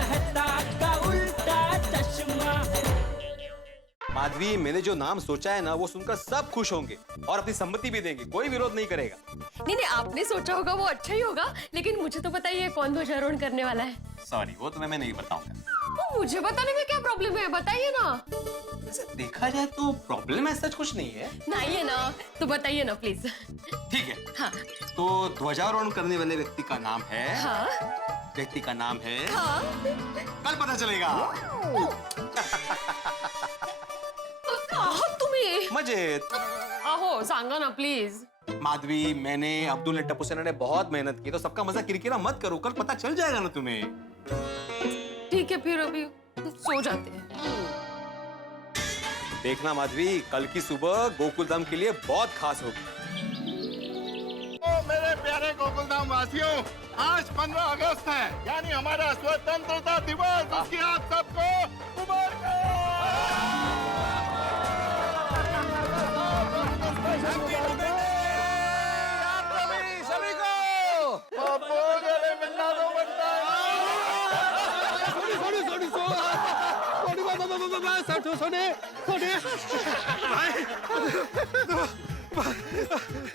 कहता का उल्टा चश्मा। माधवी, मैंने जो नाम सोचा है ना वो सुनकर सब खुश होंगे और अपनी सम्मति भी देंगे, कोई विरोध नहीं करेगा। नहीं, आपने सोचा होगा वो अच्छा ही होगा, लेकिन मुझे तो बताइए कौन ध्वजारोहण करने वाला है। सॉरी, वो तुम्हें मैं नहीं बताऊंगा। तो मुझे बताने में क्या प्रॉब्लम है, बताइए ना। वैसे देखा जाए तो प्रॉब्लम ऐसा कुछ नहीं है। नहीं है ना, तो बताइए ना प्लीज। ठीक है। हाँ। तो ध्वजारोहण करने वाले व्यक्ति का नाम है। हाँ। व्यक्ति का नाम है। हाँ। कल पता चलेगा। कहा तुम्ही? मजेत। आहो, सांगा ना प्लीज। माधवी, मैंने, अब्दुल ने, टप्पू सेना ने बहुत मेहनत की, तो सबका मजा किरकिरा मत करो, कल पता चल जाएगा ना तुम्हें। ठीक है, फिर अभी सो जाते हैं। देखना माधवी, कल की सुबह गोकुलधाम के लिए बहुत खास होगी। ओ मेरे प्यारे गोकुलधाम वासियों, आज 15 अगस्त है, यानी हमारा स्वतंत्रता दिवस। उसकी आप सबको सभी को मिलना दो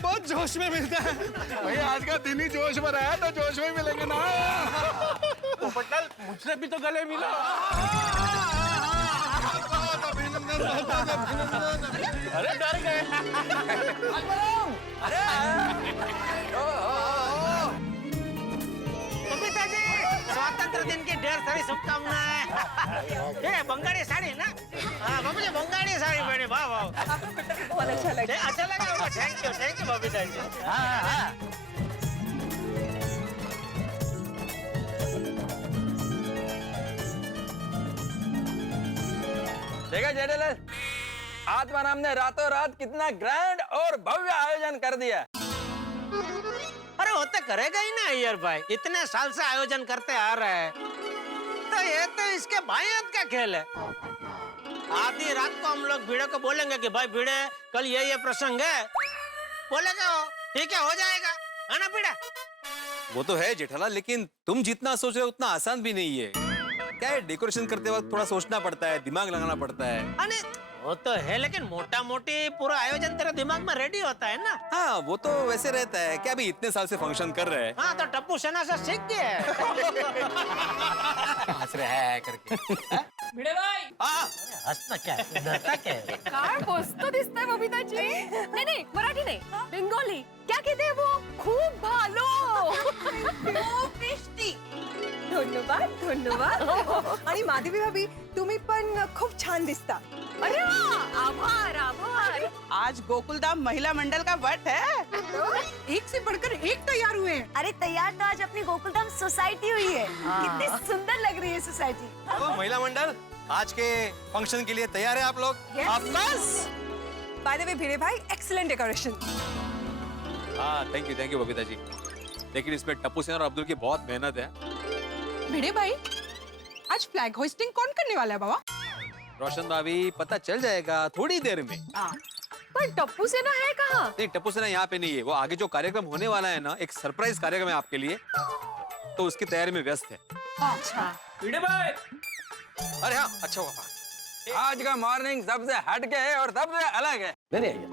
बहुत जोश में मिलता है भाई। आज का दिन ही जोश में रहा है तो जोश में ही मिलेंगे ना। पटल, मुझसे भी तो गले मिला। अरे डर गए। बबीता जी, स्वातंत्र दिन की ढेर सारी शुभकामनाएं। ये बंगाली साड़ी ना? हाँ, मुझे बंगाली साड़ी पहनी, वाह वाह। बहुत अच्छा लगा। अच्छा लगा होगा। Thank you Babita ji. हाँ। देखा जेठालाल, आत्माराम ने रातों रात कितना ग्रैंड और भव्य आयोजन कर दिया। अरे वो तो करेगा ही ना अय्यर भाई, इतने साल से आयोजन करते आ रहे हैं, तो ये तो इसके भाइयों का खेल है। आधी रात को हम लोग भिड़े को बोलेंगे कि भाई भिड़े, कल ये प्रसंग है, बोलेगा वो, ठीक है, हो जाएगा, है ना भिड़े? वो तो है जेठालाल, लेकिन तुम जितना सोच रहे हो उतना आसान भी नहीं है। क्या है, डेकोरेशन करते वक्त थोड़ा सोचना पड़ता है, दिमाग लगाना पड़ता है। अरे वो तो है, लेकिन मोटा मोटी पूरा आयोजन तेरे दिमाग में रेडी होता है ना। हाँ, वो तो वैसे रहता है। क्या अभी इतने साल से फंक्शन कर रहे हैं। हाँ, तो टप्पू सेना से सीख गए। हंस रहा है करके। भिड़े भाई, हंसना क्या है, डरता क्या है? काय मस्त दिसतंय बबिता जी। नहीं, मराठी नाही, बेंगोली। क्या कहते हैं वो? खूब भालो। खूप टेस्टी। धन्यवाद। आणि माधवी भाभी, तुम्ही पण खूप छान दिसता। अरे वाह, आभार। आज गोकुलधाम महिला मंडल का वट है। एक से बढ़कर एक तैयार हुए हैं। अरे तैयार तो आज अपनी गोकुलधाम सोसाइटी हुई है। कितनी सुंदर लग रही है सोसाइटी। तो महिला मंडल, आज के फंक्शन के लिए तैयार है आप लोग? बाय द वे भिड़े भाई, एक्सीलेंट डेकोरेशन। हाँ, थैंक यू बबीता जी। लेकिन इसमें टप्पू सेना और अब्दुल की बहुत मेहनत है। भिड़े भाई, आज फ्लैग होस्टिंग कौन करने वाला है बाबा? रोशन भाभी, पता चल जाएगा थोड़ी देर में। पर टप्पू सेना है कहाँ? नहीं, टप्पू सेना यहाँ पे नहीं है। वो आगे जो कार्यक्रम होने वाला है ना, एक सरप्राइज कार्यक्रम है आपके लिए, तो उसकी तैयारी में व्यस्त है। अच्छा। भिड़े भाई, अरे हाँ, अच्छा हुआ। आज का मॉर्निंग सबसे हटके है और सबसे अलग है। नहीं भैया,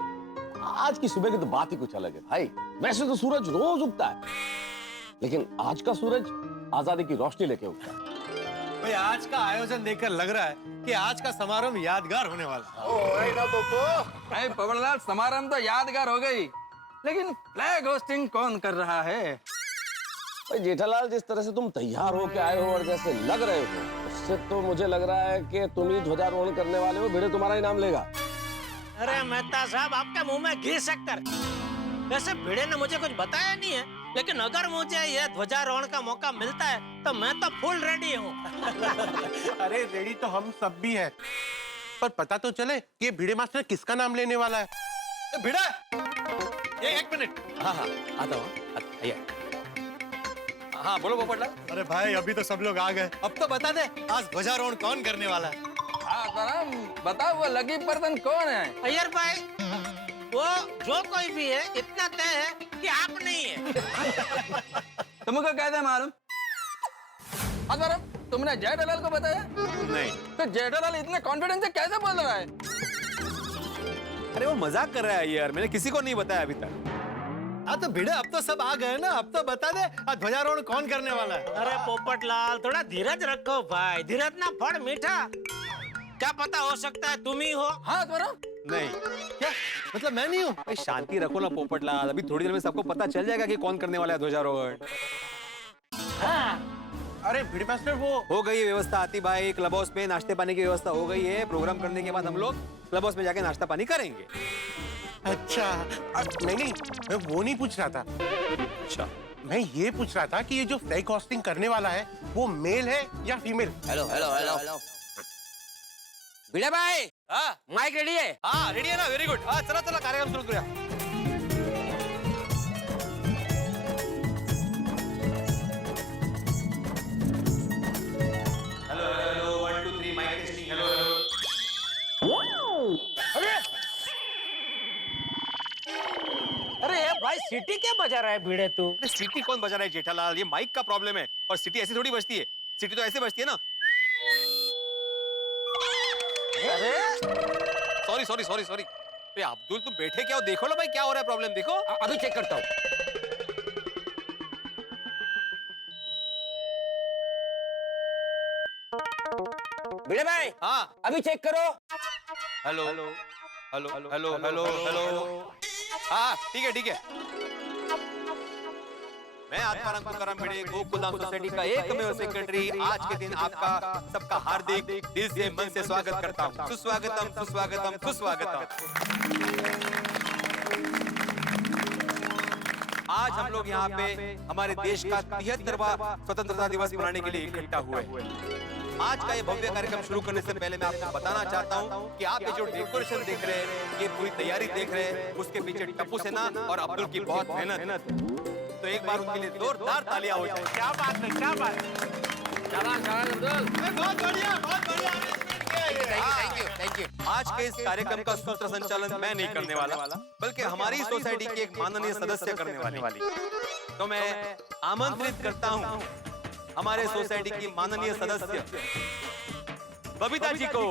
आज की सुबह की तो बात ही कुछ अलग है भाई। वैसे तो सूरज रोज उगता है, लेकिन आज का सूरज आजादी की रोशनी लेके उगता है। भाई आज का आयोजन देखकर लग रहा है कि आज का समारोह यादगार होने वाला है। पवनलाल, समारोह तो यादगार हो गई, लेकिन फ्लैग होस्टिंग कौन कर रहा है? भाई जेठालाल, जिस तरह से तुम तैयार होके आए हो और जैसे लग रहे हो, उससे तो मुझे लग रहा है कि तुम ही ध्वजारोहण करने वाले हो। भिड़े तुम्हारा ही नाम लेगा। अरे मेहता साहब, आपके मुंह में घी शक्कर। वैसे भिड़े ने मुझे कुछ बताया नहीं है, लेकिन अगर मुझे ये ध्वजारोहण का मौका मिलता है तो मैं तो फुल रेडी हूँ। अरे रेडी तो हम सब भी हैं, पर पता तो चले कि ये भिड़े मास्टर किसका नाम लेने वाला है। भिड़ा, ये एक मिनट। हाँ, आता हूँ। हाँ, बोलो पोपटलाल। अरे भाई, अभी तो सब लोग आ गए, अब तो बता दे आज ध्वजारोहण कौन करने वाला है। हाँ, बताओ वो लकी पर्सन कौन है? अय्यर भाई, वो जो कोई भी है, इतना तय है कि आप नहीं है। तुमको कैसे मालूम? तुमने जेठालाल को बताया? नहीं। तो जेठालाल इतने कॉन्फिडेंस से कैसे बोल रहा है? अरे वो मजाक कर रहा है यार, मैंने किसी को नहीं बताया अभी तक। हाँ तो भिड़े अब तो सब आ गए ना, अब तो बता दे ध्वजारोहण कौन करने वाला है। अरे पोपटलाल थोड़ा धीरज रखो भाई, धीरज ना फल मीठा। क्या पता हो सकता है तुम ही हो। हाँ तुम्हारा? नहीं। क्या मतलब मैं नहीं हूँ? भाई शांति रखो ना पोपटलाल, अभी थोड़ी देर में सबको पता चल जाएगा कि कौन करने वाला है ध्वजारोहण। अरे भिड़े मास्टर वो हो गई है व्यवस्था आती भाई, क्लब हाउस में नाश्ते पानी की व्यवस्था हो गई है। प्रोग्राम करने के बाद हम लोग क्लब हाउस में जाके नाश्ता पानी करेंगे। अच्छा नहीं मैं वो नहीं पूछ रहा था। अच्छा मैं ये पूछ रहा था कि ये जो फ्लैग होस्टिंग करने वाला है वो मेल है या female? Hello hello hello hello Bhide भाई, हाँ माइक रेडी है? हाँ रेडी है ना, वेरी गुड। हाँ चला चला कार्यक्रम शुरू करूया। Hello hello 1 2 3 mike testing. Hello अरे भाई सीटी क्या बजा रहा है भिड़े तू? अरे सीटी कौन बजा रहा है जेठालाल, ये माइक का प्रॉब्लम है। और सीटी ऐसी थोड़ी बजती है, सीटी तो ऐसे बजती है ना। अरे सॉरी सॉरी सॉरी सॉरी। अरे अब्दुल तुम बैठे क्या हो, देखो ना भाई क्या हो रहा है प्रॉब्लम, देखो। अभी चेक करता हूँ। भिड़े भाई हाँ अभी चेक करो। Hello hello hello hello hello hello. हाँ ठीक है ठीक है। मैं आत्माराम तुकाराम भिड़े, गोकुलधाम सोसाइटी का एकमेव सेक्रेटरी, आज के दिन आपका सबका हार्दिक दिल से मन से स्वागत करता हूँ। सुस्वागतम सुस्वागतम सुस्वागतम। आज हम लोग यहाँ पे हमारे देश का 73वां स्वतंत्रता दिवस मनाने के लिए इकट्ठा हुए हैं। आज का ये भव्य कार्यक्रम शुरू करने से पहले मैं आपको बताना चाहता हूँ कि आप ये जो डेकोरेशन देख रहे हैं, ये पूरी तैयारी देख रहे हैं, उसके पीछे टप्पू सेना और अब्दुल की बहुत मेहनत है। तो एक बार उनके लिए जोरदार तालियां हो जाए। क्या बात है, क्या बात है। शाबाश अब्दुल। बहुत बढ़िया थैंक यू। आज के इस कार्यक्रम का सूत्र संचालन मैं नहीं करने वाला, बल्कि हमारी सोसाइटी की एक माननीय सदस्य करने वाली। तो मैं आमंत्रित करता हूँ हमारे सोसाइटी की माननीय सदस्य बबीता जी को।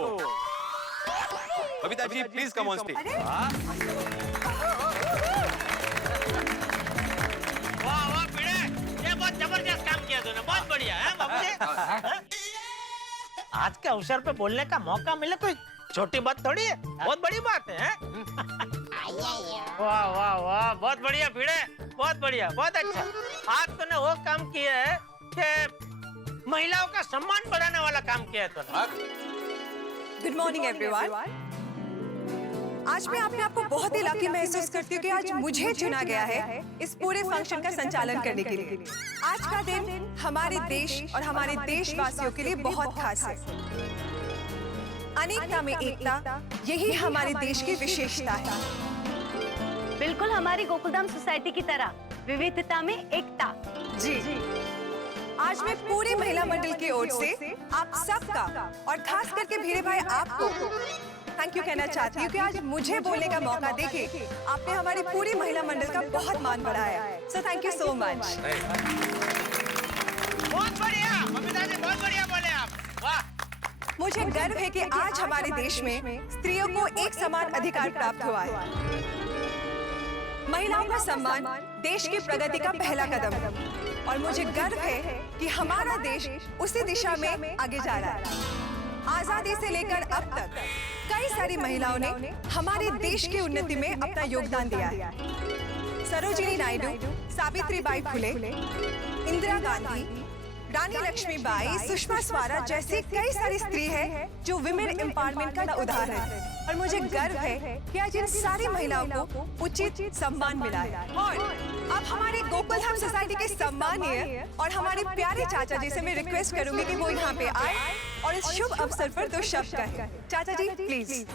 Babita ji please come on stage. वाह वाह भिड़े, ये बहुत जबरदस्त काम किया तूने, बहुत बढ़िया है बाबूजी। आज के अवसर पे बोलने का मौका मिले कोई छोटी बात थोड़ी है, बहुत बड़ी बात है। वाह वाह वाह, बहुत बढ़िया भिड़े, बहुत बढ़िया, बहुत अच्छा। आज तूने वो काम किया है कि महिलाओं का सम्मान बढ़ाने वाला काम किया है तूने। Good morning everyone. आज मैं अपने आप को बहुत ही लकी महसूस करती हूँ कि आज मुझे चुना गया है इस पूरे फंक्शन का संचालन करने के लिए। आज का दिन हमारे देश और हमारे देशवासियों के लिए बहुत खास है। अनेकता में एकता, यही हमारे देश की विशेषता है। बिल्कुल हमारी गोकुलधाम सोसाइटी की तरह विविधता में एकता। जी आज मैं पूरी महिला मंडल की ओर से आप सबका और खास करके भिड़े भाई आपको थैंक यू कहना चाहती हूँ कि आज मुझे बोलने का मौका देके आपने हमारी पूरी महिला मंडल का बहुत मान बढ़ाया। So thank you so much. बहुत बढ़िया बबीता जी, बहुत बढ़िया बोले आप। वाह, मुझे गर्व है कि आज हमारे देश में स्त्रियों को एक समान अधिकार प्राप्त हुआ है। महिलाओं का सम्मान देश की प्रगति का पहला कदम है और मुझे गर्व है कि हमारा देश उसी दिशा में आगे जा रहा है। आजादी से लेकर अब तक कई सारी महिलाओं ने हमारे देश की उन्नति में अपना योगदान दिया है। सरोजिनी नायडू, सावित्रीबाई फुले, इंदिरा गांधी, रानी लक्ष्मीबाई, सुषमा स्वराज जैसी कई सारी स्त्री हैं जो विमेन एम्पावरमेंट का उदाहरण है और मुझे गर्व है कि आज इन सारी महिलाओं को उचित सम्मान मिला है। और अब हमारे गोकुलधाम सोसाइटी के सम्मानीय और हमारे प्यारे चाचा जी से मैं रिक्वेस्ट करूंगी कि वो यहाँ पे आए और इस शुभ अवसर पर दो शब्द कहें। चाचा जी प्लीज।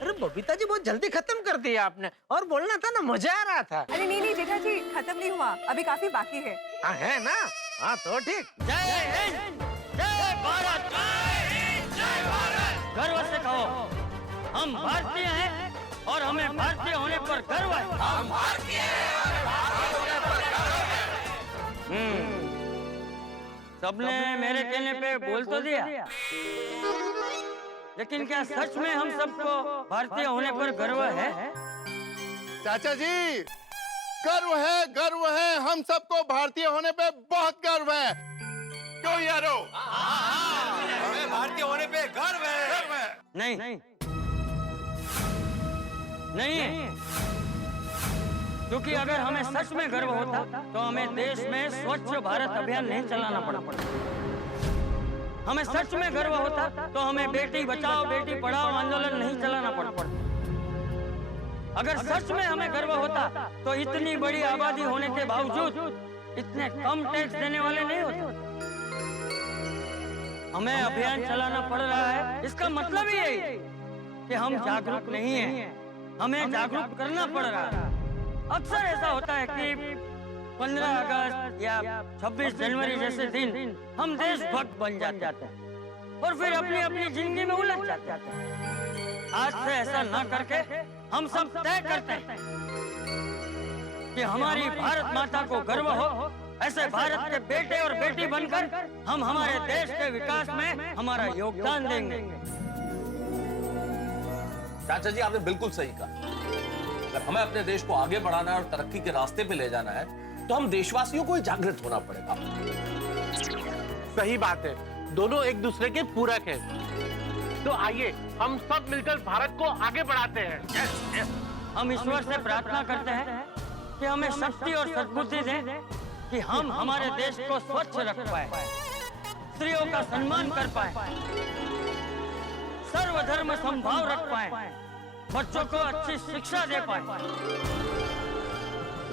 अरे बबीता जी बहुत जल्दी खत्म कर दिया आपने, और बोलना था ना, मजा आ रहा था। अरे नहीं जेठा जी, खत्म नहीं हुआ, अभी काफी बाकी है। हाँ है ना, हाँ तो ठीक। जय हिंद, जय भारत, जय भारत। गर्व से कहो हम भारतीय हैं और हमें भारतीय होने पर गर्व है। हम भारतीय हैं और भारत होने सबने मेरे कहने पे बोल तो दिया, लेकिन क्या सच में हम सबको भारतीय होने पर गर्व है? चाचा जी, गर्व है, हम सबको भारतीय होने पे बहुत गर्व है। क्यों यारो? हमें भारतीय होने पे गर्व है। नहीं नहीं है, क्योंकि अगर हमें सच में गर्व होता तो हमें देश में स्वच्छ भारत अभियान नहीं चलाना पड़ता। हमें सच में गर्व होता तो हमें बेटी बचाओ बेटी पढ़ाओ आंदोलन नहीं चलाना पड़ता। अगर सच में हमें गर्व होता तो इतनी बड़ी आबादी होने के बावजूद इतने कम टैक्स देने वाले नहीं होते। हमें अभियान चलाना पड़ रहा है, इसका मतलब ही यही कि हम जागरूक नहीं हैं, हमें जागरूक करना पड़ रहा है। अक्सर ऐसा होता है कि 15 अगस्त या 26 जनवरी जैसे दिन हम देशभक्त बन जाते हैं और फिर अपनी अपनी जिंदगी में उलझ जाते हैं। आज से ऐसा ना करके हम सब तय करते हैं कि हमारी भारत माता को गर्व हो, ऐसे भारत के बेटे और बेटी बनकर हम हमारे देश के विकास में हमारा योगदान देंगे। चाचा जी, आपने बिल्कुल सही कहा। अगर हमें अपने देश को आगे बढ़ाना है और तरक्की के रास्ते पे ले जाना है तो हम देशवासियों को ही जागृत होना पड़ेगा। सही बात है, दोनों एक दूसरे के पूरक हैं। तो आइए हम सब मिलकर भारत को आगे बढ़ाते हैं। हम ईश्वर से प्रार्थना करते हैं कि हमें शक्ति और सद्बुद्धि दे कि हम हमारे देश को स्वच्छ रख पाए, स्त्रियों का सम्मान कर पाए, सर्वधर्म समभाव रख पाए, बच्चों को अच्छी शिक्षा दे पाए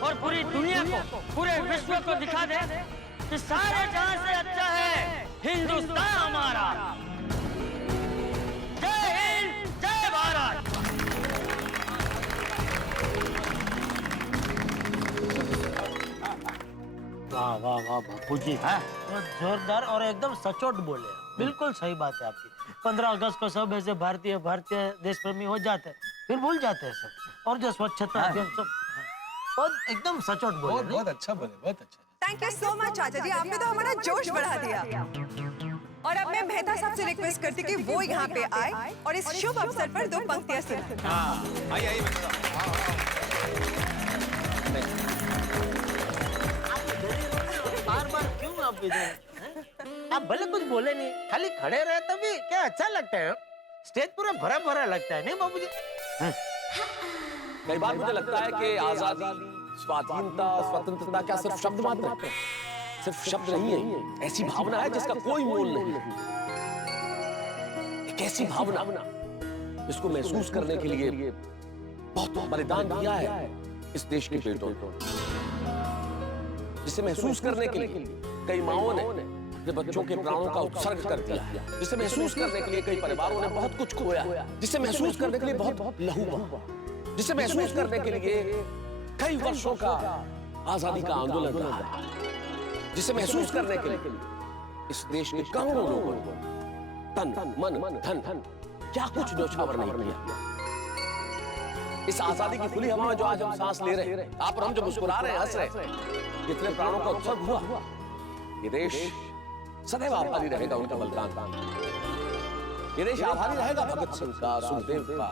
और पूरी दुनिया को, पूरे विश्व को दिखा दे कि सारे जहां से अच्छा है हिंदुस्तान हमारा। जय हिंद, जय भारत। वाह वाह वाह बापूजी, बहुत जोरदार और एकदम सचोट बोले। बिल्कुल सही बात है आपकी। 15 अगस्त को सब ऐसे भारतीय देश प्रेमी हो जाते हैं, फिर भूल जाते हैं सब। और जो स्वच्छता अभियान सब बहुत एकदम सचोट बोले। बहुत अच्छा बोले, बहुत अच्छा। थैंक यू सो मच चाचा जी, आपने तो हमारा जोश बढ़ा दिया। और अब मैं मेहता साहब से रिक्वेस्ट करती कि वो यहाँ पे आए और इस शुभ अवसर पर 2 पंक्तियां सुनाएं। आइए बार-बार क्यों आप इधर? आप भले कुछ बोले नहीं, खाली खड़े रहे तभी क्या अच्छा लगता है। स्टेज पूरा भरा भरा लगता है, नहीं बाबूजी? कई बार मुझे लगता है कि आजादी, स्वाधीनता, स्वतंत्रता क्या सिर्फ शब्द मात्र है? सिर्फ शब्द नहीं है, ऐसी भावना है जिसका कोई मोल नहीं। एक ऐसी भावना जिसको महसूस करने के लिए बहुत बलिदान दिया है इस देश के बेटों को, जिसे महसूस करने के लिए कई माओं ने अपने बच्चों के प्राणों का उत्सर्ग कर दिया, जिसे महसूस करने के लिए कई परिवारों ने बहुत कुछ खोया, जिसे महसूस करने के लिए बहुत लहू बहा, जिसे महसूस करने के लिए कई वर्षों का आजादी का आंदोलन रहा, जिसे महसूस करने के लिए इस देश के करोड़ों लोगों ने तन मन धन क्या कुछ न्यौछावर नहीं किया। इस आजादी की खुली हवा में जो आज हम सांस ले रहे हैं, आप और हम जो मुस्कुरा रहे हैं, हंस रहे हैं, कितने प्राणों का उत्सर्ग हुआ। ये देश सदैव आभारी रहेगा उनका बलिदान का। ये देश आभारी रहेगा भगत सिंह का, सुखदेव का,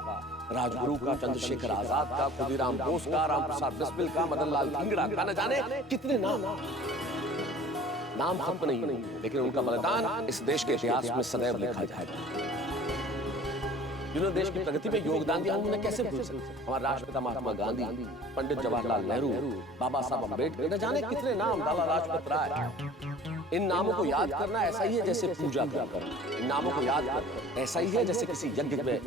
राजगुरु का, चंद्रशेखर आजाद का, खुदीराम बोस का, राम प्रसाद बिस्मिल का, मदन लाल धिंगड़ा का, न जाने कितने नाम खत्म नहीं, लेकिन उनका बलिदान इस देश के इतिहास में सदैव लिखा जाएगा। जिन्होंने देश की प्रगति में योगदान दिया, उन्होंने कैसे भूल सकते? हमारे राष्ट्रपिता महात्मा गांधी, पंडित जवाहरलाल नेहरू, बाबा साहब अम्बेडकर, न जाने कितने नाम, लाला लाजपत राय। इन नामों को याद करना ऐसा ही है जैसे पूजा करना। इन नामों को याद करना ऐसा ही है जैसे किसी यज्ञ में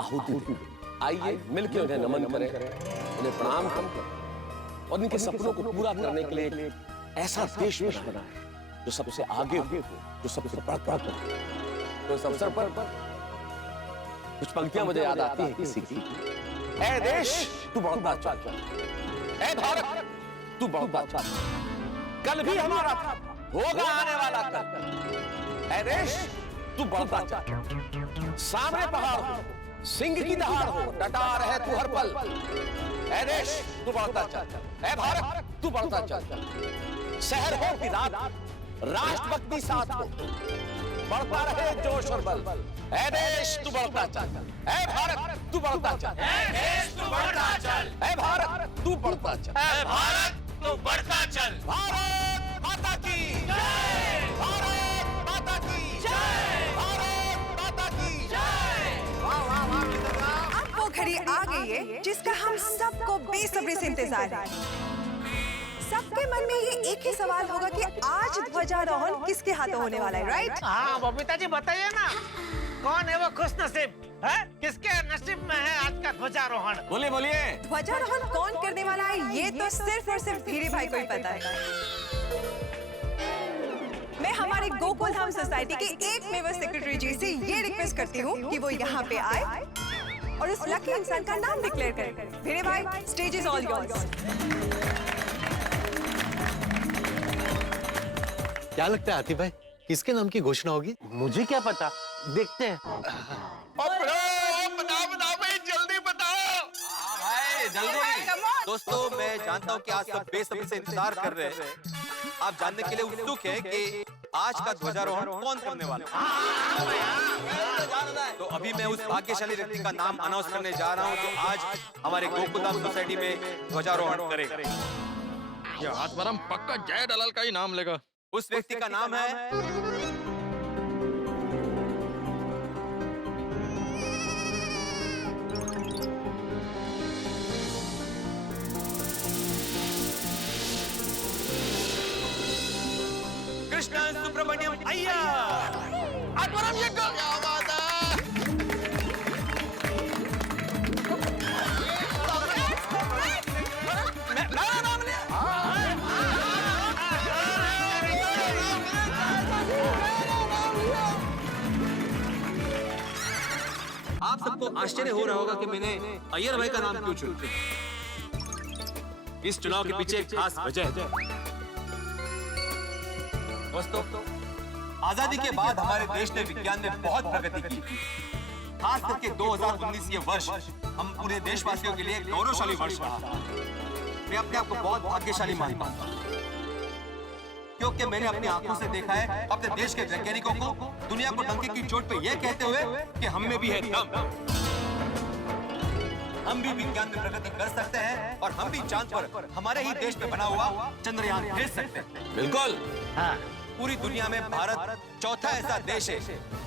आहुति देना। आइए मिलकर उन्हें नमन करें, उन्हें प्रणाम करें और इनके सपनों को पूरा करने के लिए ऐसा देश बनाए जो सबसे आगे हो, जो सबसे बढ़कर हो। तो इस अवसर पर कुछ पंक्तियां मुझे याद आती हैं किसी की। ऐ देश तू बढ़ता चल, ऐ भारत तू बढ़ता चल, कल भी हमारा था, होगा आने वाला कल। ऐ देश तू बढ़ता चल, सामने पहाड़ हो, सिंह की दहाड़ हो, डटा रहे तू हर पल। ऐ देश तू बढ़ता चल, ऐ भारत तू बढ़ता चल, शहर हो कि रात, राष्ट्रभक्ति साथ हो, बढ़ता रहे जोश और बल। ऐ देश तू बढ़ता चल, ऐ भारत तू बढ़ता चल, ऐ देश तू बढ़ता चल, ऐ भारत तू बढ़ता चल, ऐ भारत तू बढ़ता चल। भारत माता की जय, भारत माता की जय, भारत माता की जय। वाह वाह वाह। अब वो घड़ी आ गई है जिसका हम सबको बेसब्री से इंतजार है। सबके मन में ये एक ही सवाल होगा कि आज ध्वजारोहण किसके हाथों होने वाला है, राइट? हाँ बबीता जी बताइए ना, कौन है वो खुश नसीब है? किसके नसीब में है आज का ध्वजारोहण? बोलिए बोलिए। ध्वजारोहण कौन करने वाला है ये तो सिर्फ और सिर्फ भिड़े भाई को ही पता है। मैं हमारे गोकुल धाम सोसाइटी के एकमेव सेक्रेटरी जी से ये रिक्वेस्ट करती हूँ कि वो यहाँ पे आए और उस लकी इंसान का नाम डिक्लेयर करें। भिड़े भाई, स्टेज इज ऑल योर्स। क्या लगता है आतिफ भाई, किसके नाम की घोषणा होगी? मुझे क्या पता, देखते हैं। बताओ भाई, जल्दी बताओ। भाई जल्दी। दोस्तों मैं जानता हूँ कि आज सब बेसब्री से इंतजार कर रहे हैं। आप जानने के लिए उत्सुक हैं कि आज का ध्वजारोहण कौन करने वाला है। तो अभी मैं उस भाग्यशाली व्यक्ति का नाम अनाउंस करने जा रहा हूँ जो आज हमारे गोकुलधाम सोसाइटी में ध्वजारोहण करेगा। ये आत्माराम पक्का जय दलाल का ही नाम लेगा। उस व्यक्ति का नाम है कृष्णन सुब्रमण्यम अय्यर। आत्माराम, ये क्या बात है? मेरा नाम लिया। आप सबको आश्चर्य हो रहा होगा कि मैंने अय्यर भाई का नाम क्यों चुना। इस चुनाव के पीछे एक खास वजह है। दोस्तों, आजादी के बाद हमारे देश ने विज्ञान में बहुत प्रगति की। खास करके 2019 ये वर्ष हम पूरे देशवासियों के लिए गौरवशाली वर्ष रहा। मैं अपने आप को बहुत भाग्यशाली मानता हूँ क्योंकि मैंने अपनी आंखों से देखा है अपने देश के वैज्ञानिकों को दुनिया को डंके की चोट पे यह कहते हुए कि हम में भी है दम। हम भी विज्ञान में प्रगति कर सकते हैं और हम भी चांद पर हमारे ही देश में बना हुआ चंद्रयान भेज सकते हैं। बिल्कुल। हाँ। पूरी दुनिया में भारत चौथा ऐसा देश है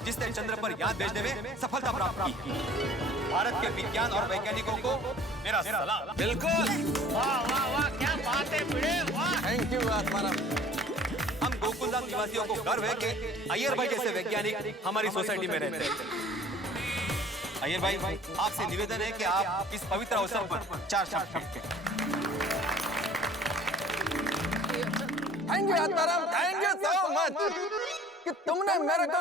जिसने चंद्र पर यान भेजने में सफलता प्राप्त की है। भारत के विज्ञान और वैज्ञानिकों को मेरा सलाम। बिल्कुल। वाह वाह वाह, क्या बात है भिड़े, वाह। Thank you Atmaram. हम गोकुलधाम निवासियों को गर्व है कि अय्यर भाई जैसे वैज्ञानिक हमारी सोसाइटी में रहते हैं। अय्यर भाई, आपसे निवेदन है कि आप इस पवित्र अवसर पर 4 शब्द कहें। Thank you Atmaram, thank you so much कि तुमने मेरे को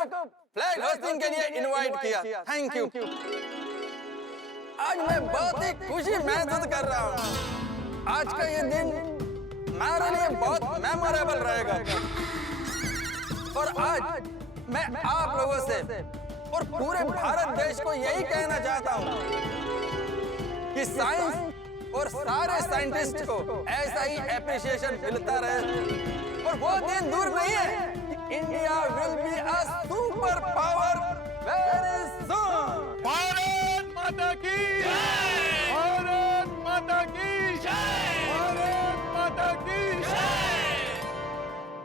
फ्लैग होस्टिंग के लिए इनवाइट किया। Thank you. आज मैं बहुत ही खुशी महसूस कर रहा हूँ। आज का ये दिन मेरे लिए बहुत मेमोरेबल रहेगा। और आज मैं आप लोगों से और पूरे भारत देश को यही कहना चाहता हूँ कि साइंस और सारे साइंटिस्ट को ऐसा ही एप्रिसिएशन मिलता रहे। और वो दिन दूर नहीं है कि India will be a super power very soon. Bharat माता की जय, भारत माता की जय, भारत माता की जय।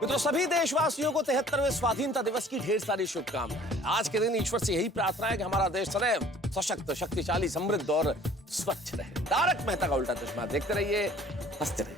मित्रों, सभी देशवासियों को 73वें स्वाधीनता दिवस की ढेर सारी शुभकामनाएं। आज के दिन ईश्वर से यही प्रार्थना है कि हमारा देश सदैव सशक्त, शक्तिशाली, समृद्ध और स्वच्छ रहे। तारक मेहता का उल्टा चश्मा देखते रहिए, हंसते रहिए।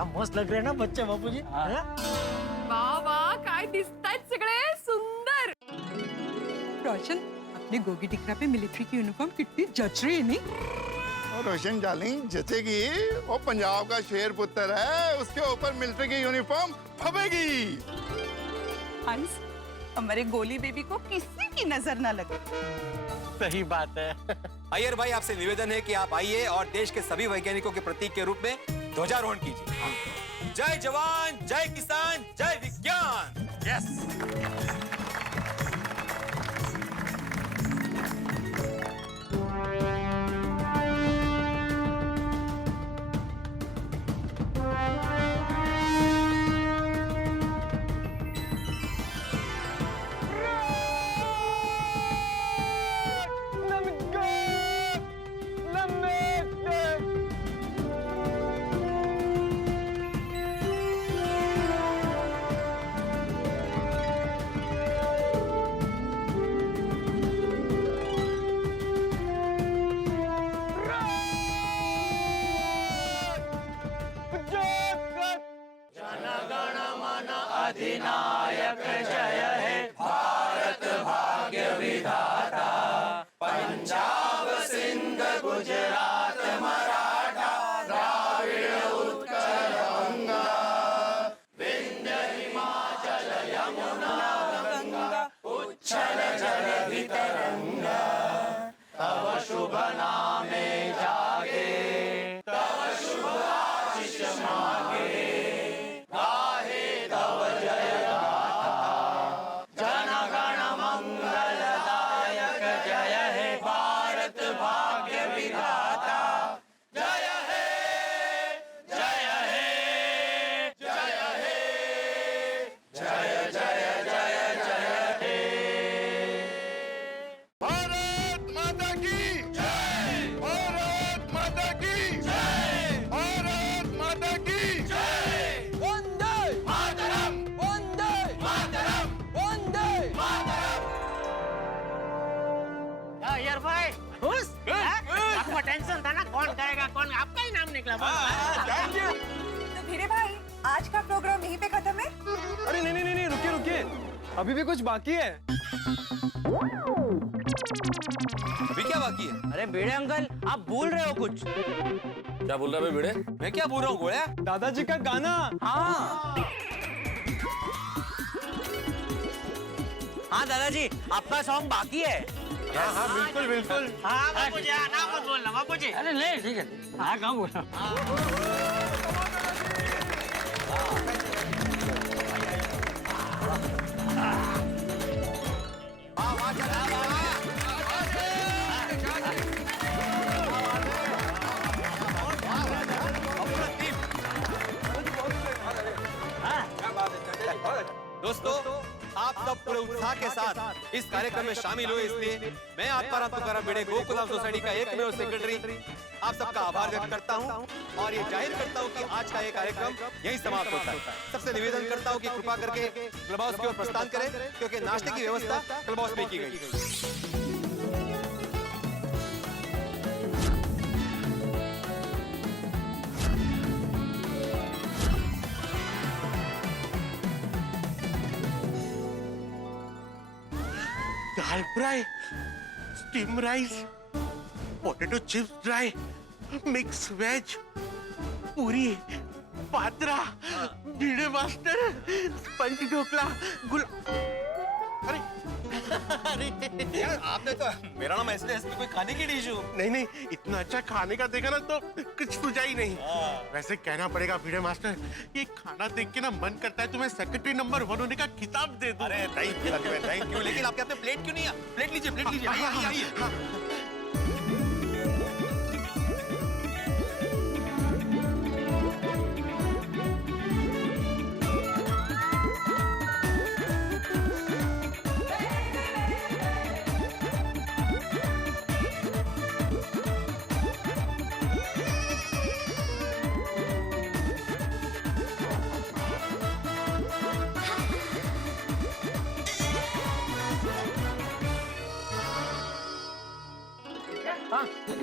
क्या मस्त लग रहे हैं ना बच्चे बापूजी। वाह वाह, काय दिसतायत सगळे सुंदर। रोशन, अपने गोगी टिकरा पे मिलिट्री की यूनिफॉर्म कितनी जच रही है नहीं? और रोशन डार्लिंग जचेगी, वो पंजाब का शेर पुत्र है, उसके ऊपर मिलिट्री की यूनिफॉर्म फबेगी। हंस, हमारे गोली बेबी को किसी की नजर ना लगे। सही बात है। अय्यर भाई आपसे निवेदन है कि आप आइए और देश के सभी वैज्ञानिकों के प्रतीक के रूप में ध्वजारोहण कीजिए। जय जवान, जय किसान, जय विज्ञान। यस। अधिनायक जय हे भारत भाग्य विधाता, पंजाब सिंध गुजरात मराठा द्राविड़ उत्कल गंगा, विंध्य हिमाचल यमुना गंगा, उच्छल जलधि तरंगा, तव शुभ नामे जागे, तव शुभ आशीष मांगे, गाहे तव जय गाथा, जन गण मंगलदायक जय हे भारत भाग्य विधाता, जय हे जय हे जय हे जय जय जय जय हे। भारत माता की जय, भारत माता की जय, भारत माता की जय। वंदे मातरम, वंदे मातरम, वंदे मातरम। अय्यर भाई खुश? आपको टेंशन था ना कौन करेगा कौन, आपका ही नाम निकला। तो भिड़े भाई, आज का प्रोग्राम यहीं पे खत्म है? अरे नहीं नहीं नहीं, रुकिए रुकिए, अभी भी कुछ बाकी है। अभी क्या बाकी है? अरे भिड़े अंकल, आप भूल रहे हो कुछ। क्या बोल रहा है भिड़े? मैं क्या बोल रहा हूँ गोया? दादाजी का गाना। हाँ हाँ दादाजी, आपका सॉन्ग बाकी है। हाँ हाँ बिल्कुल बिल्कुल। हाँ बापूजी, हाँ ना मत बोलना बापूजी। अरे नहीं ठीक है, हाँ कहाँ बोला। दोस्तों, आप सब पूरे उत्साह के साथ इस कार्यक्रम में शामिल हुए, इसलिए मैं आत्माराम तुकाराम भिड़े गोकुलधाम सोसाइटी का एकमेव सेक्रेटरी आप सबका आभार व्यक्त करता हूं और ये जाहिर करता हूं कि आज का ये कार्यक्रम यहीं समाप्त होता है। सबसे निवेदन करता हूं कि कृपा करके क्लब हाउस की ओर प्रस्थान करें, क्योंकि नाश्ते की व्यवस्था क्लब हाउस में की गई है। Dal fry, steam rice, potato chips dry, mix veg, puri, patra, Bhide master, sponge dhokla, अरे यार आपने तो मेरा नाम ऐसे कोई खाने की डिश हो। नहीं नहीं, इतना अच्छा खाने का देखा ना तो कुछ सूझा ही नहीं। वैसे कहना पड़ेगा भिड़े मास्टर, ये खाना देख के ना मन करता है तुम्हें सेक्रेटरी नंबर 1 होने का खिताब दे दूं। अरे थैंक यू, लेकिन आपके हाथ में प्लेट क्यों नहीं है? प्लेट लीजिए, आइए।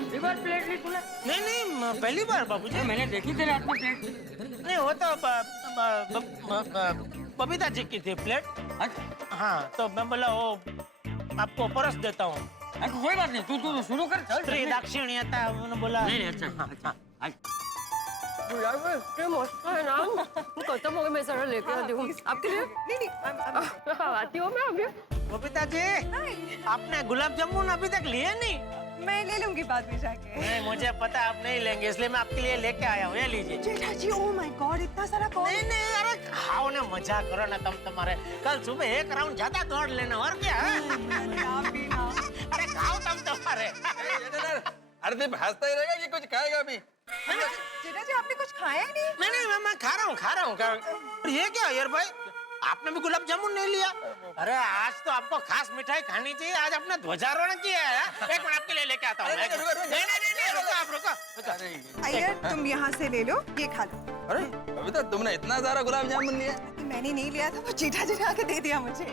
एक बार प्लेट ली तूने? नहीं नहीं पहली बार बाबूजी? मैंने देखी तेरे हाथ में प्लेट। नहीं, वो तो बबीता जी की थी प्लेट। अच्छा, हाँ, तो मैं बोला वो आपको परस देता हूँ। कोई बात नहीं, तू शुरू कर। चल श्री दाक्षिणात्य उन्होंने बोला। नहीं अच्छा अच्छा। मस्त है ना, खत्म हो गया, मैं जरा लेके आती हूँ आपके लिए। नहीं आती हूँ मैं अभी। बबीता जी, आपने गुलाब जामुन अभी तक लिए नहीं? मैं ले लूंगी बाद में जाके। नहीं, मुझे पता आप नहीं लेंगे, इसलिए मैं आपके लिए लेके आया हूँ। ये लीजिए। जेठा जी, ओह माय गॉड, इतना सारा कौन? नहीं नहीं, अरे खाओ ना, मजा करो ना तुम। तुम्हारे कल सुबह एक राउंड ज्यादा दौड़ लेना, और क्या है? अरे खाओ तुम तुम्हारे। हरदीप हंसता ही रहेगा कि कुछ खाएगा भी? जेठा जी, आपने कुछ खाया ही नहीं? नहीं, मैं खा रहा हूँ। ये क्या यार भाई, आपने भी गुलाब जामुन नहीं लिया? अरे आज तो आपको खास मिठाई खानी चाहिए, आज आपने ध्वजारोहण किया है। एक मिनट आपके लिए लेके आता हूँ। नहीं, रुको आप, रुको। अय्यर, तुम यहाँ से ले लो, ये खा लो। अरे अभी तो तुमने इतना सारा गुलाब जामुन लिया? मैंने नहीं लिया था, वो जेठा जी ने आके दे दिया मुझे।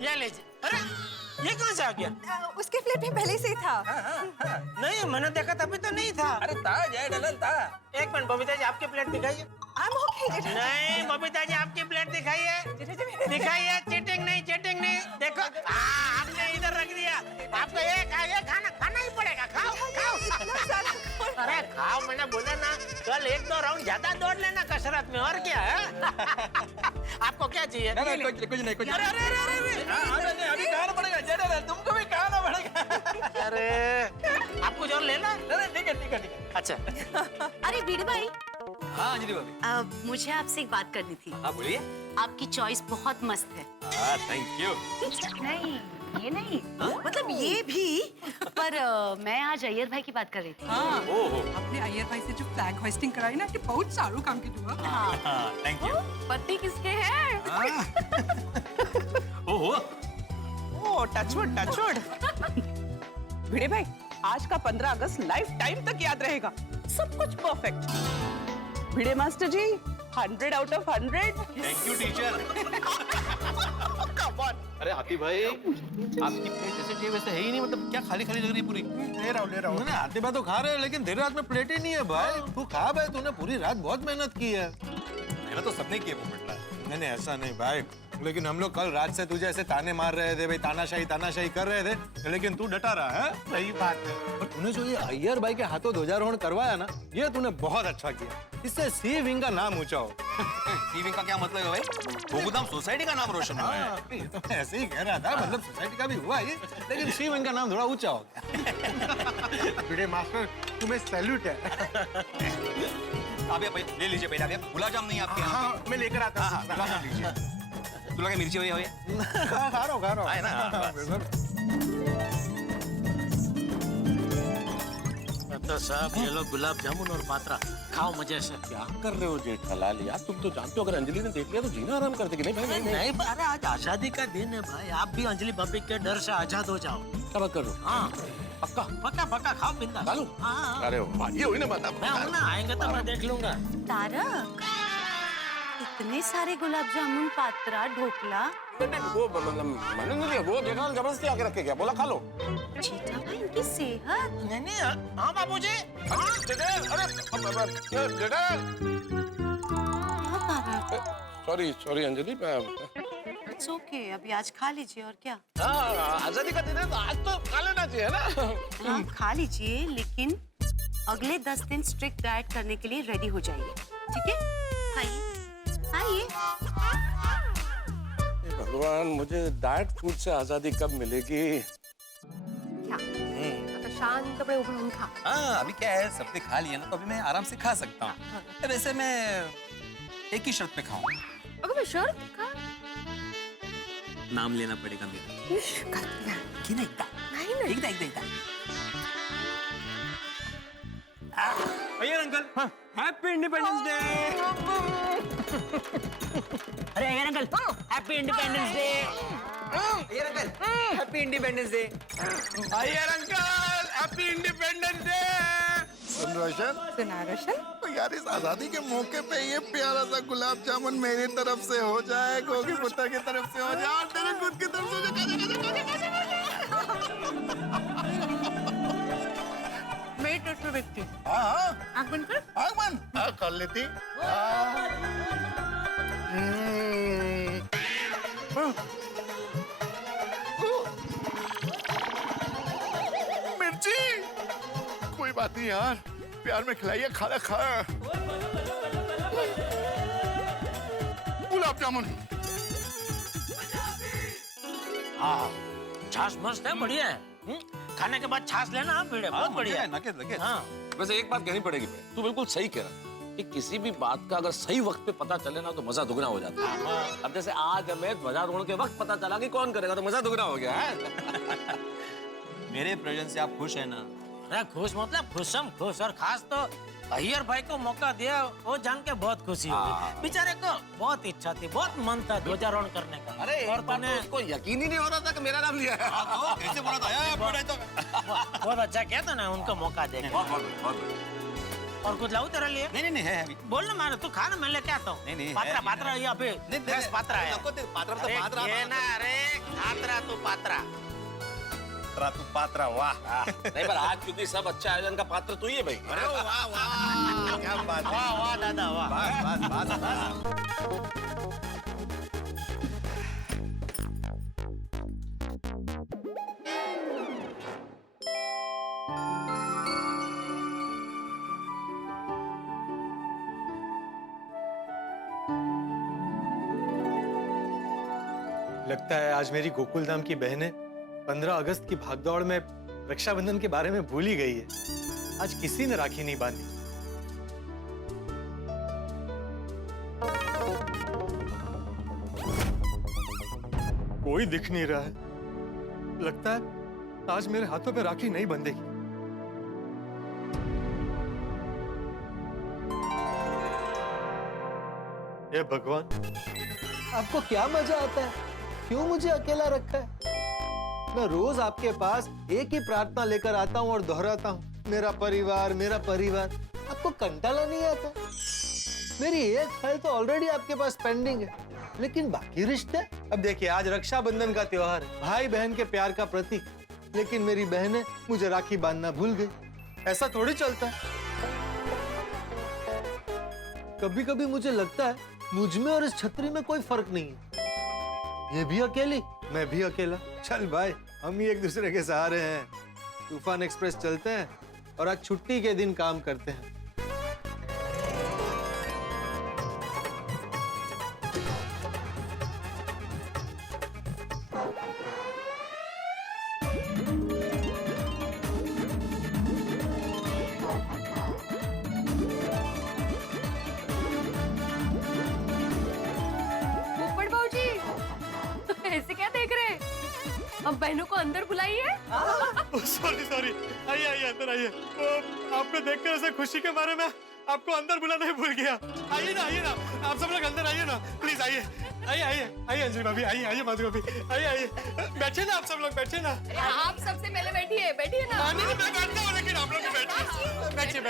ये लीजिए। अरे ये कहाँ से आ गया? उसके प्लेट में पहले से ही था। नहीं, मैंने देखा तभी तो नहीं था। अरे था जय डलन था। एक मिनट बबीता जी, आपकी प्लेट दिखाइए। I'm okay, जेठा जी। नहीं बबीता जी, आपकी प्लेट दिखाइए। जेठा जी, मैंने दिखाइए। चीटिंग नहीं। देखो, आपने इधर रख दिया। आपको ये खाना ही पड़ेगा। खाओ। इतना सारा कौन? अरे खाओ, मैंने बोला ना, कल 1-2 राउंड ज्यादा दौड़ लेना कसरत में, और क्या है? आपको क्या चाहिए? कुछ नहीं। अरे अभी खाना पड़ेगा जय डलन, तुमको भी खाना पड़ेगा। अरे आप कुछ और लेना? ठीक है। अच्छा। अरे बीड़ू भाई, हाँ अंजलि भाभी। मुझे आपसे एक बात करनी थी। हाँ बोलिए। आपकी चॉइस बहुत मस्त है। Thank you. नहीं, ये नहीं, मतलब ये भी, पर मैं आज अय्यर भाई की बात कर रही थी। हाँ, आपने अय्यर भाई से जो फ्लैग होस्टिंग कराई ना, कि बहुत सारू काम की दुआ। Thank you. पति किसके हैं? ओ टचवुड। भिड़े भाई, आज का 15 अगस्त लाइफ टाइम तक याद रहेगा। सब कुछ perfect. Bhide master ji, 100 out of 100। Thank you teacher. अरे हाथी भाई, आपकी प्लेट जैसे चाहिए वैसे है ही नहीं, मतलब क्या खाली लग रही है पूरी? ले रहा हूँ। हाथी भाई तो खा रहे हैं, लेकिन तेरे हाथ में प्लेट ही नहीं है भाई। तू खा भाई, तूने पूरी रात बहुत मेहनत की है। मेहनत तो सबने की है पोपटलाल। नहीं ऐसा नहीं भाई, लेकिन हम लोग कल रात से तुझे ऐसे ताने मार रहे थे भाई, तानाशाही कर रहे थे, लेकिन तू डटा रहा है। सही बात है। और तूने जो ये अय्यर भाई के हाथों ध्वजारोहण करवाया ना, ये तूने बहुत अच्छा किया। इससे सी विंग का नाम ऊंचा हो। सी विंग का क्या मतलब है भाई? गोकुलधाम सोसाइटी का नाम रोशन हुआ है। ये तो मैं ऐसे ही कह रहा था, मतलब सोसाइटी का भी हुआ ये, लेकिन सी विंग का नाम थोड़ा ऊंचा हो गया। भिड़े मास्टर, तुम्हें सैल्यूट है। आप ले लीजिए पहले। आप गुलाब जामुन नहीं आपके यहाँ? हाँ, मैं लेकर आता हूँ। गुलाब जामुन लीजिए। तू लगा मिर्ची हुई खा रहा हूँ। है ना? तो साहब, ये लो गुलाब जामुन और पात्रा, खाओ मजे से। क्या कर रहे हो जेठालाल यार? तुम तो जानते हो, अगर अंजलि ने देख लिया तो जीना आराम कर देगी। नहीं भाई नहीं। अरे आज आजादी का दिन है भाई, आप भी अंजलि भाभी के डर से आजाद हो जाओ। क्या बात कर रहे हो? हाँ, पक्का खाओ बिंदास। खा लूं? हाँ, अरे वाह, ये हुई ना बात। मैं हूँ ना, आएंगे तो मैं देख लूंगा। तारक, इतने सारे गुलाब जामुन, पात्रा, ढोकला। वो मैंने नहीं दिया, वो जेठालाल जबरदस्ती आके रख के गया, बोला खा लो। जीठा भाई, इनकी सेहत। नहीं, हाँ बाबूजी। सॉरी अंजलि। इट्स ओके, अभी आज खा लीजिए, और क्या। आजादी का दिन है तो आज तो खा लेना चाहिए ना। हाँ, खा लीजिए, लेकिन अगले 10 दिन स्ट्रिक्ट डाइट करने के लिए रेडी हो जाइए, ठीक है? खाइए। भगवान, मुझे डाइट फूड से आजादी कब मिलेगी? शांतपणे उभं खा। हाँ, अभी क्या है, सबने खा लिया ना, तो अभी मैं आराम से खा सकता हूँ। वैसे मैं एक ही शर्त पे खाऊंगा। अगं मैं शर्ट खा। नाम लेना पड़ेगा मेरा। कि नहीं? नहीं। एकदा। Iyer uncle, happy independence day. अरे Iyer uncle, happy independence day. Iyer uncle, happy independence day. Iyer uncle, happy independence day. सुन रोशन, तो यार इस आजादी के मौके पे ये प्यारा सा गुलाब जामुन मेरी तरफ से हो जाए, गोगी पुत्र की तरफ से हो जाए, और तेरे खुद की तरफ से हो जाए। मैं तो देखती हूँ। हाँ हाँ आँख बंद कर। आँख बंद कर लेती। मिर्ची कोई बात नहीं यार, प्यार में खिलाइए, खाना खा। गुलाब जामुन। हाँ छाछ मस्त है, बढ़िया है। खाने के बाद छाछ लेना आप भिड़े, बहुत बढ़िया है। हाँ वैसे एक बात कहनी पड़ेगी, तू बिल्कुल सही कह रहा है कि किसी भी बात का अगर सही वक्त पे पता चले ना तो मजा दुगना हो जाता है। अब जैसे आज हमें ध्वजारोहण के वक्त पता चला कि कौन करेगा तो मजा दुगना हो गया है। मेरे प्रेजेंस से आप खुश है ना? अरे खुश मतलब खुशम खुश, और खास तो अय्यर भाई को मौका दिया वो जान के बहुत खुशी हुई। बेचारे को बहुत इच्छा थी, बहुत मन था ध्वजारोहण करने का। अरे और तूने उसको यकीन ही नहीं हो रहा था कि मेरा नाम लिया है। कैसे बोला था यार? बहुत अच्छा किया था ना उनको मौका देके। और कुछ लाऊं तेरे लिए? नहीं है अभी। बोल ना, मैं तू खा ना, मैं लेके आता हूँ। नहीं, पात्रा पात्रा ये अभी फ्रेश पात्रा है। पात्रा तो अरे पात्रा। ये ना, अरे पात्रा तू पात्रा। पात्रा वाह। नहीं पर आज क्योंकि सब अच्छा आयोजन का पात्र तू ही है भाई। अरे वाह वाह, क्या बात है। वाह वाह दादा वाह। बस। लगता है आज मेरी गोकुलधाम की बहनें 15 अगस्त की भागदौड़ में रक्षाबंधन के बारे में भूल ही गई है। आज किसी ने राखी नहीं बांधी। कोई दिख नहीं रहा है। लगता है आज मेरे हाथों पे राखी नहीं बंधेगी। हे भगवान, आपको क्या मजा आता है? क्यों मुझे अकेला रखा है? मैं रोज आपके पास एक ही प्रार्थना लेकर आता हूँ और दोहराता हूँ, मेरा परिवार मेरा परिवार। आपको कंटाला नहीं आता? मेरी एक फाइल तो ऑलरेडी आपके पास पेंडिंग है, लेकिन बाकी रिश्ते? अब देखिए, आज रक्षाबंधन का त्योहार है, भाई बहन के प्यार का प्रतीक, लेकिन मेरी बहनें मुझे राखी बांधना भूल गई। ऐसा थोड़ी चलता है। कभी कभी मुझे लगता है मुझ में और इस छतरी में कोई फर्क नहीं है। ये भी अकेली, मैं भी अकेला। चल भाई, हम ही एक दूसरे के सहारे हैं। तूफान एक्सप्रेस चलते हैं और आज छुट्टी के दिन काम करते हैं। ऐसे क्या देख रहे हैं? अब बहनों को अंदर बुलाइए। सॉरी, आइए अंदर आइए। आपको देखकर ऐसे खुशी के बारे में आपको अंदर बुलाना ही भूल गया। आइए ना, आप सब लोग अंदर आइए ना, प्लीज आइए अंजलि भाभी, आइए माधु भाभी, आइए बैठिए ना, आप सब लोग बैठिए ना। आप सबसे पहले बैठिए ना। नहीं, मैं बैठता हूँ, लेकिन आप लोग बैठिए।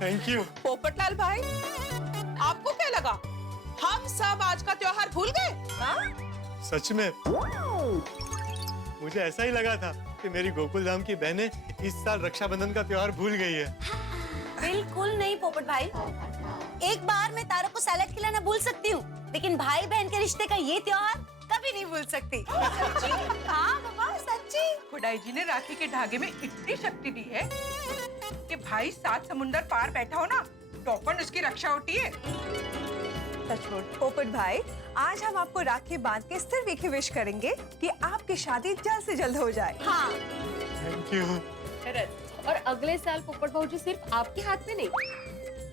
Thank you. पोपटलाल भाई, आपको क्या लगा हम सब आज का त्योहार भूल गए? सच में मुझे ऐसा ही लगा था कि मेरी गोकुलधाम की बहनें इस साल रक्षाबंधन का त्योहार भूल गई है। बिल्कुल नहीं पोपट भाई, एक बार मैं तारा को सैलेड खिलाना भूल सकती हूँ, लेकिन भाई बहन के रिश्ते का ये त्योहार कभी नहीं भूल सकती। हाँ बाबा, सच्ची। खुदाई जी ने राखी के धागे में इतनी शक्ति दी है कि भाई 7 समुंदर पार बैठा हो ना, टोपन उसकी रक्षा होती है। पोपट भाई, आज हम आपको राखी बांध के सिर्फ एक ही विश करेंगे कि आपकी शादी जल्द से जल्द हो जाए। हाँ। Thank you. और अगले साल पोपट भाऊजी सिर्फ आपके हाथ में नहीं,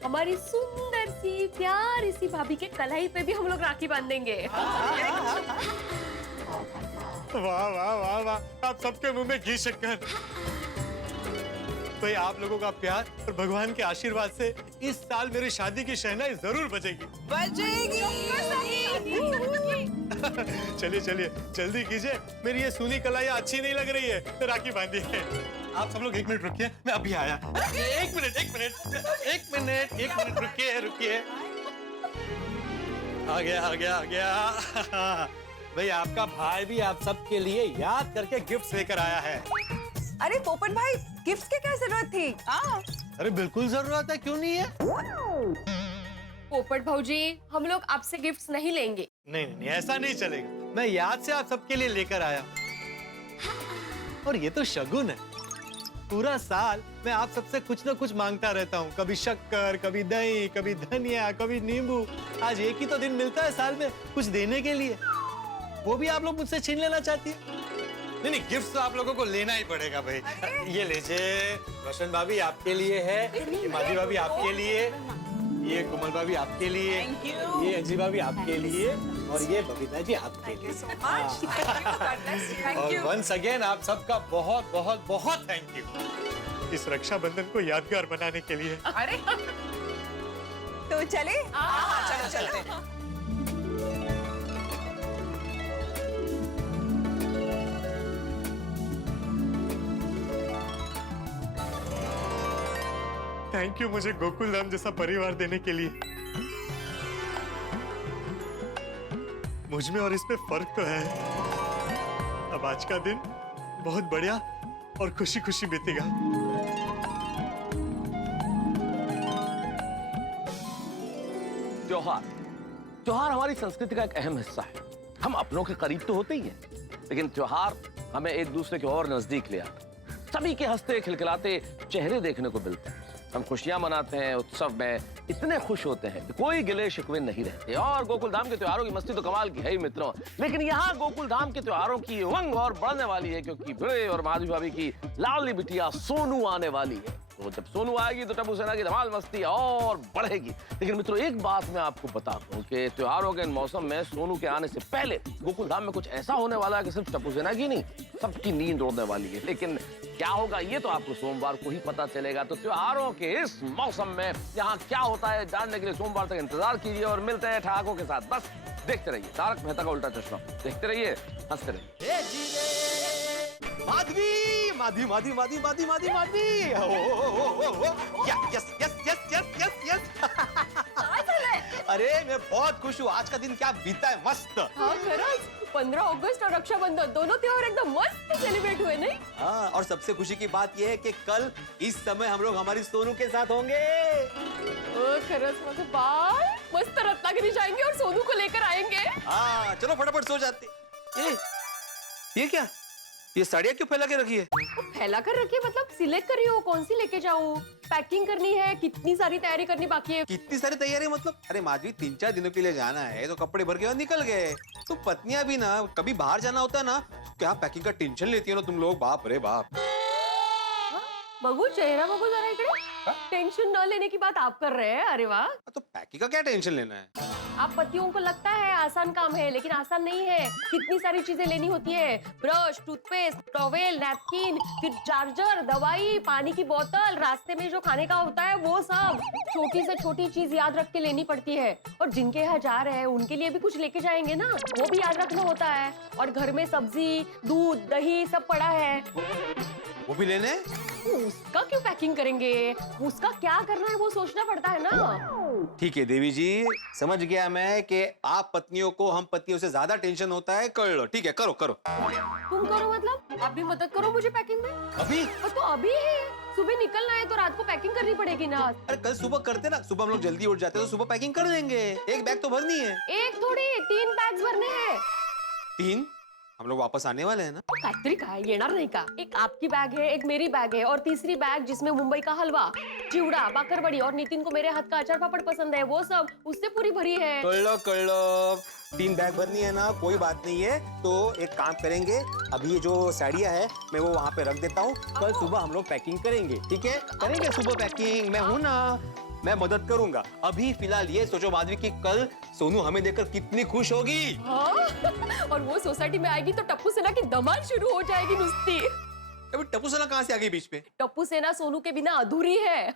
हमारी सुंदर सी प्यारी सी भाभी के कलाई पे भी हम लोग राखी बांधेंगे। वाह, आप सबके मुंह में घी शक्कर। भाई, आप लोगों का प्यार और भगवान के आशीर्वाद से इस साल मेरी शादी की शहनाई जरूर बजेगी। चलिए जल्दी कीजिए, मेरी ये सूनी कलाइयाँ अच्छी नहीं लग रही है, तो राखी बांधिए। आप सब लोग 1 मिनट रुकिए, मैं अभी आया। एक मिनट रुकिए। आ गया। भाई, आपका भाई भी आप सबके लिए याद करके गिफ्ट लेकर आया है। अरे पोपट भाई, गिफ्ट की क्या जरूरत थी? अरे बिल्कुल जरूरत है, क्यों नहीं है? पोपट भाऊजी, हम लोग आपसे गिफ्ट्स नहीं लेंगे। नहीं नहीं, ऐसा नहीं चलेगा। मैं याद से आप सबके लिए लेकर आया और ये तो शगुन है। पूरा साल मैं आप सबसे कुछ ना कुछ मांगता रहता हूँ, कभी शक्कर, कभी दही, कभी धनिया, कभी नींबू। आज एक ही तो दिन मिलता है साल में कुछ देने के लिए, वो भी आप लोग मुझसे छीन लेना चाहती है। नहीं नहीं, गिफ्ट तो आप लोगों को लेना ही पड़ेगा भाई। ये लीजिए, रोशन भाभी आपके लिए है, ये माधी भाभी आपके लिए, ये कोमल भाभी आपके लिए, ये अंजी भाभी आपके लिए और ये बबीता जी आपके लिए। और वंस अगेन आप सबका बहुत बहुत बहुत थैंक यू इस रक्षाबंधन को यादगार बनाने के लिए। अरे तो चले? चलो चलते हैं। थैंक यू मुझे गोकुल धाम जैसा परिवार देने के लिए। मुझ में और इसमें फर्क तो है। अब आज का दिन बहुत बढ़िया और खुशी खुशी बीतेगा। त्योहार त्योहार हमारी संस्कृति का एक अहम हिस्सा है। हम अपनों के करीब तो होते ही हैं, लेकिन त्योहार हमें एक दूसरे के और नजदीक ले आते हैं। सभी के हंसते खिलखिलाते चेहरे देखने को मिलते हैं। हम खुशियां मनाते हैं, उत्सव में इतने खुश होते हैं कि कोई गिले शिकवे नहीं रहते। और गोकुल धाम के त्योहारों की मस्ती तो कमाल की है ही मित्रों, लेकिन यहाँ गोकुल धाम के त्योहारों की उमंग और बढ़ने वाली है, क्योंकि भिड़े और माधवी भाभी की लाडली बिटिया सोनू आने वाली है। तो जब सोनू आएगी तो टप्पू सेना की धमाल मस्ती और बढ़ेगी। लेकिन मित्रों, एक बात मैं आपको बता दूं कि त्योहारों के मौसम में सोनू के आने से पहले गोकुल धाम में कुछ ऐसा होने वाला है कि सिर्फ टप्पू सेना की नहीं, सबकी नींद उड़ने वाली है। लेकिन क्या होगा ये तो आपको सोमवार को ही पता चलेगा। तो त्योहारों के इस मौसम में यहाँ क्या होता है जानने के लिए सोमवार तक इंतजार कीजिए और मिलते हैं ठहाकों के साथ। बस देखते रहिए तारक मेहता का उल्टा चश्मा, देखते रहिए, हंसते रहिए। Madhavi Madhavi Madhavi Madhavi Madhavi Madhavi Madhavi yes yes yes yes yes yes. अरे मैं बहुत खुश हूँ, आज का दिन क्या बीता है, मस्त। हाँ खरंच, 15 अगस्त और रक्षाबंधन दोनों त्योहार एकदम मस्त सेलिब्रेट हुए नहीं? हाँ, और सबसे खुशी की बात यह है कि कल इस समय हम लोग हमारी सोनू के साथ होंगे। खरंच माझं बाळ मस्त रत्नागिरी जाएंगे और सोनू को लेकर आएंगे। हाँ चलो फटाफट सो जाते। ये क्या, ये साड़ियाँ क्यों फैला के रखी है? फैला कर रखिए मतलब सिलेक्ट कर रही हो कौन सी लेके जाऊं, पैकिंग करनी है, कितनी सारी तैयारी करनी बाकी है। कितनी सारी तैयारी मतलब? अरे माधवी 3-4 दिनों के लिए जाना है तो कपड़े भर के और निकल गए। तो पत्नियां भी ना कभी बाहर जाना होता है ना, क्या पैकिंग का टेंशन लेती है ना तुम लोग, बाप रे बाप। बगू चेहरा बगू जरा इकडे, टेंशन न लेने की बात आप कर रहे हैं। अरे वाह, तो पैकिंग का क्या टेंशन लेना है? आप पतियों को लगता है आसान काम है, लेकिन आसान नहीं है। कितनी सारी चीजें लेनी होती है, ब्रश, टूथपेस्ट, टॉवेल, नैपकिन, फिर चार्जर, दवाई, पानी की बोतल, रास्ते में जो खाने का होता है वो सब। छोटी से छोटी चीज याद रख के लेनी पड़ती है। और जिनके यहाँ जा रहे हैं उनके लिए भी कुछ लेके जाएंगे ना, वो भी याद रखना होता है। और घर में सब्जी, दूध, दही सब पड़ा है, वो भी लेने। उसका क्यों पैकिंग करेंगे, उसका क्या करना है वो सोचना पड़ता है ना। ठीक है देवी जी, समझ गया मैं कि आप पत्नियों को हम पतियों से ज्यादा टेंशन होता है, कर लो। ठीक है, करो करो। तुम करो मतलब आप भी मदद करो मुझे पैकिंग में। अभी? तो अभी है, सुबह निकलना है तो रात को पैकिंग करनी पड़ेगी ना। अरे कल सुबह करते ना, सुबह हम लोग जल्दी उठ जाते तो सुबह पैकिंग कर देंगे। एक बैग तो भरनी है। एक थोड़ी 3 बैग्स भरने हैं। 3? हम लोग वापस आने वाले हैं ना? काहीतरी काय येणार नाही का? एक आपकी बैग है, एक मेरी बैग है और तीसरी बैग जिसमें मुंबई का हलवा, चिवड़ा, बाकरवड़ी और नितिन को मेरे हाथ का अचार पापड़ पसंद है, वो सब उससे पूरी भरी है। कर लो 3 बैग भरनी है ना, कोई बात नहीं है। तो एक काम करेंगे, अभी ये जो साड़ियाँ है मैं वो वहाँ पे रख देता हूँ, कल सुबह हम लोग पैकिंग करेंगे। ठीक है, करेंगे सुबह पैकिंग, मैं हूँ ना, मैं मदद करूंगा। अभी फिलहाल ये सोचो माधवी कि कल सोनू हमें देखकर कितनी खुश होगी। हाँ? और वो सोसाइटी में आएगी तो टप्पू सेना की धमाल शुरू हो जाएगी नुस्ती। अभी टप्पू सेना कहाँ से आ गई बीच में? टप्पू सेना सोनू के बिना अधूरी है।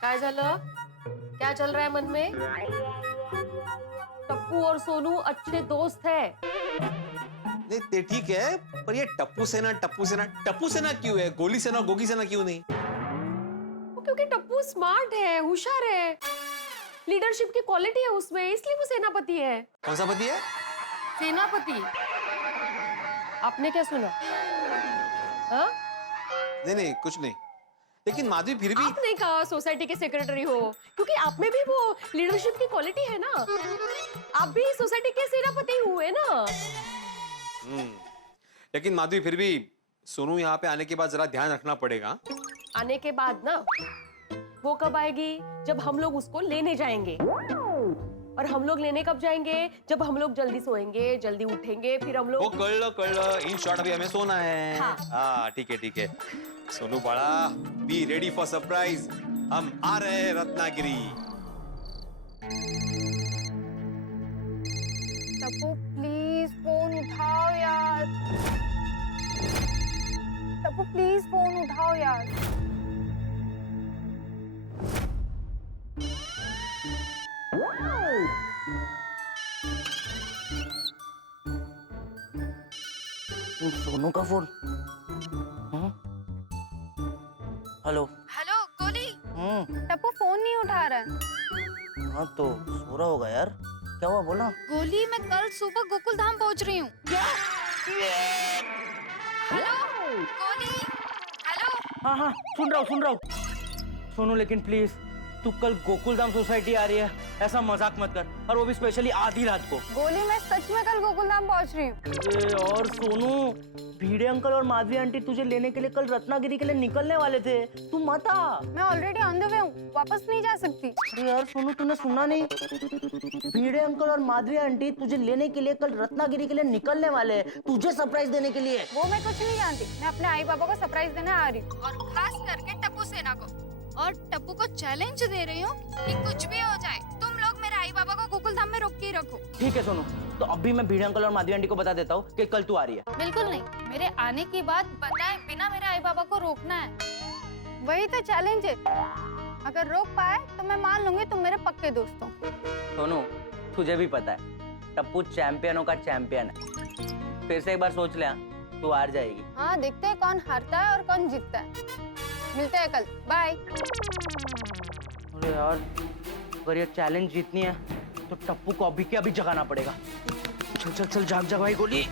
काय झालं? क्या चल रहा है मन में? टप्पू और सोनू अच्छे दोस्त है। नहीं ते ठीक है, पर ये टप्पू सेना क्यों है? गोली सेना, गोगी सेना क्यों नहीं? क्योंकि टप्पू स्मार्ट है, होशियार है, लीडरशिप की क्वालिटी है उसमें, इसलिए वो सेनापति है। कौन सा पति है? सेनापति, आपने क्या सुना? हाँ? नहीं कुछ नहीं, लेकिन माधवी फिर भी आपने कहा सोसाइटी के सेक्रेटरी हो, क्योंकि आप में भी वो लीडरशिप की क्वालिटी है ना। आप भी सोसाइटी के सेनापति हुए ना। लेकिन माधवी फिर भी सोनू यहाँ पे आने के बाद जरा ध्यान रखना पड़ेगा। आने के बाद ना, वो कब आएगी? जब हम लोग उसको लेने जाएंगे। और हम लोग लेने कब जाएंगे? जब हम लोग जल्दी सोएंगे, जल्दी उठेंगे, फिर हम लोग। वो कर लो, इन शॉर्ट अभी हमें सोना है। हाँ ठीक है। सोनू बड़ा, बी रेडी फॉर सरप्राइज, हम आ रहे हैं रत्नागिरी। टप्पू प्लीज फोन उठाओ यार। टप्पू प्लीज फोन उठाओ यार। सोनू का फोन। हेलो। हेलो गोली। टप्पू फोन नहीं उठा रहा है। हाँ तो सो रहा होगा यार। क्या हुआ बोला? गोली, मैं कल सुबह गोकुल धाम पहुंच रही हूँ। क्या? हेलो गोली। हेलो। हाँ सुन रहा हूँ। सोनू लेकिन प्लीज, तू कल गोकुलधाम सोसाइटी आ रही है, ऐसा मजाक मत कर, और वो भी स्पेशली आधी रात को। गोली, मैं सच में कल गोकुल धाम पहुंच रही हूँ। और सोनू, भिड़े अंकल और माधवी आंटी तुझे लेने के लिए कल रत्नागिरी के लिए निकलने वाले थे, तू मत आ। मैं ऑलरेडी ऑन द वे हूँ, वापस नहीं जा सकती। अरे यार सोनू, तूने सुना नहीं? भिड़े अंकल और माधवी आंटी तुझे लेने के लिए कल रत्नागिरी के लिए निकलने वाले हैं, तुझे सरप्राइज देने के लिए। वो मैं कुछ नहीं जानती, मैं अपने आई बाबा को सरप्राइज देने आ रही हूँ, और खास करके टप्पू सेना को। और टप्पू को चैलेंज दे रही हूँ कि कुछ भी हो जाए, तुम लोग मेरे आई बाबा को गोकुल धाम में रोक के ही रखो। ठीक है सोनू, तो अभी मैं भिड़े अंकल और माधवी आंटी को बता देता हूँ कि कल तू आ रही है। बिल्कुल नहीं, मेरे आने की बात बताए बिना मेरे आई बाबा को रोकना है, वही तो चैलेंज है। अगर रोक पाए तो मैं मान लूंगी तुम मेरे पक्के दोस्त हो। सोनू, तुझे भी पता है टप्पू चैंपियनों का चैंपियन है, फिर से एक बार सोच ले, तू हार जाएगी। हाँ, देखते हैं कौन हारता है और कौन जीतता है। मिलते हैं कल, बाय। अरे यार, अगर ये चैलेंज जीतनी है तो टप्पू को अभी के अभी जगाना पड़ेगा। चल जाग भाई गोली।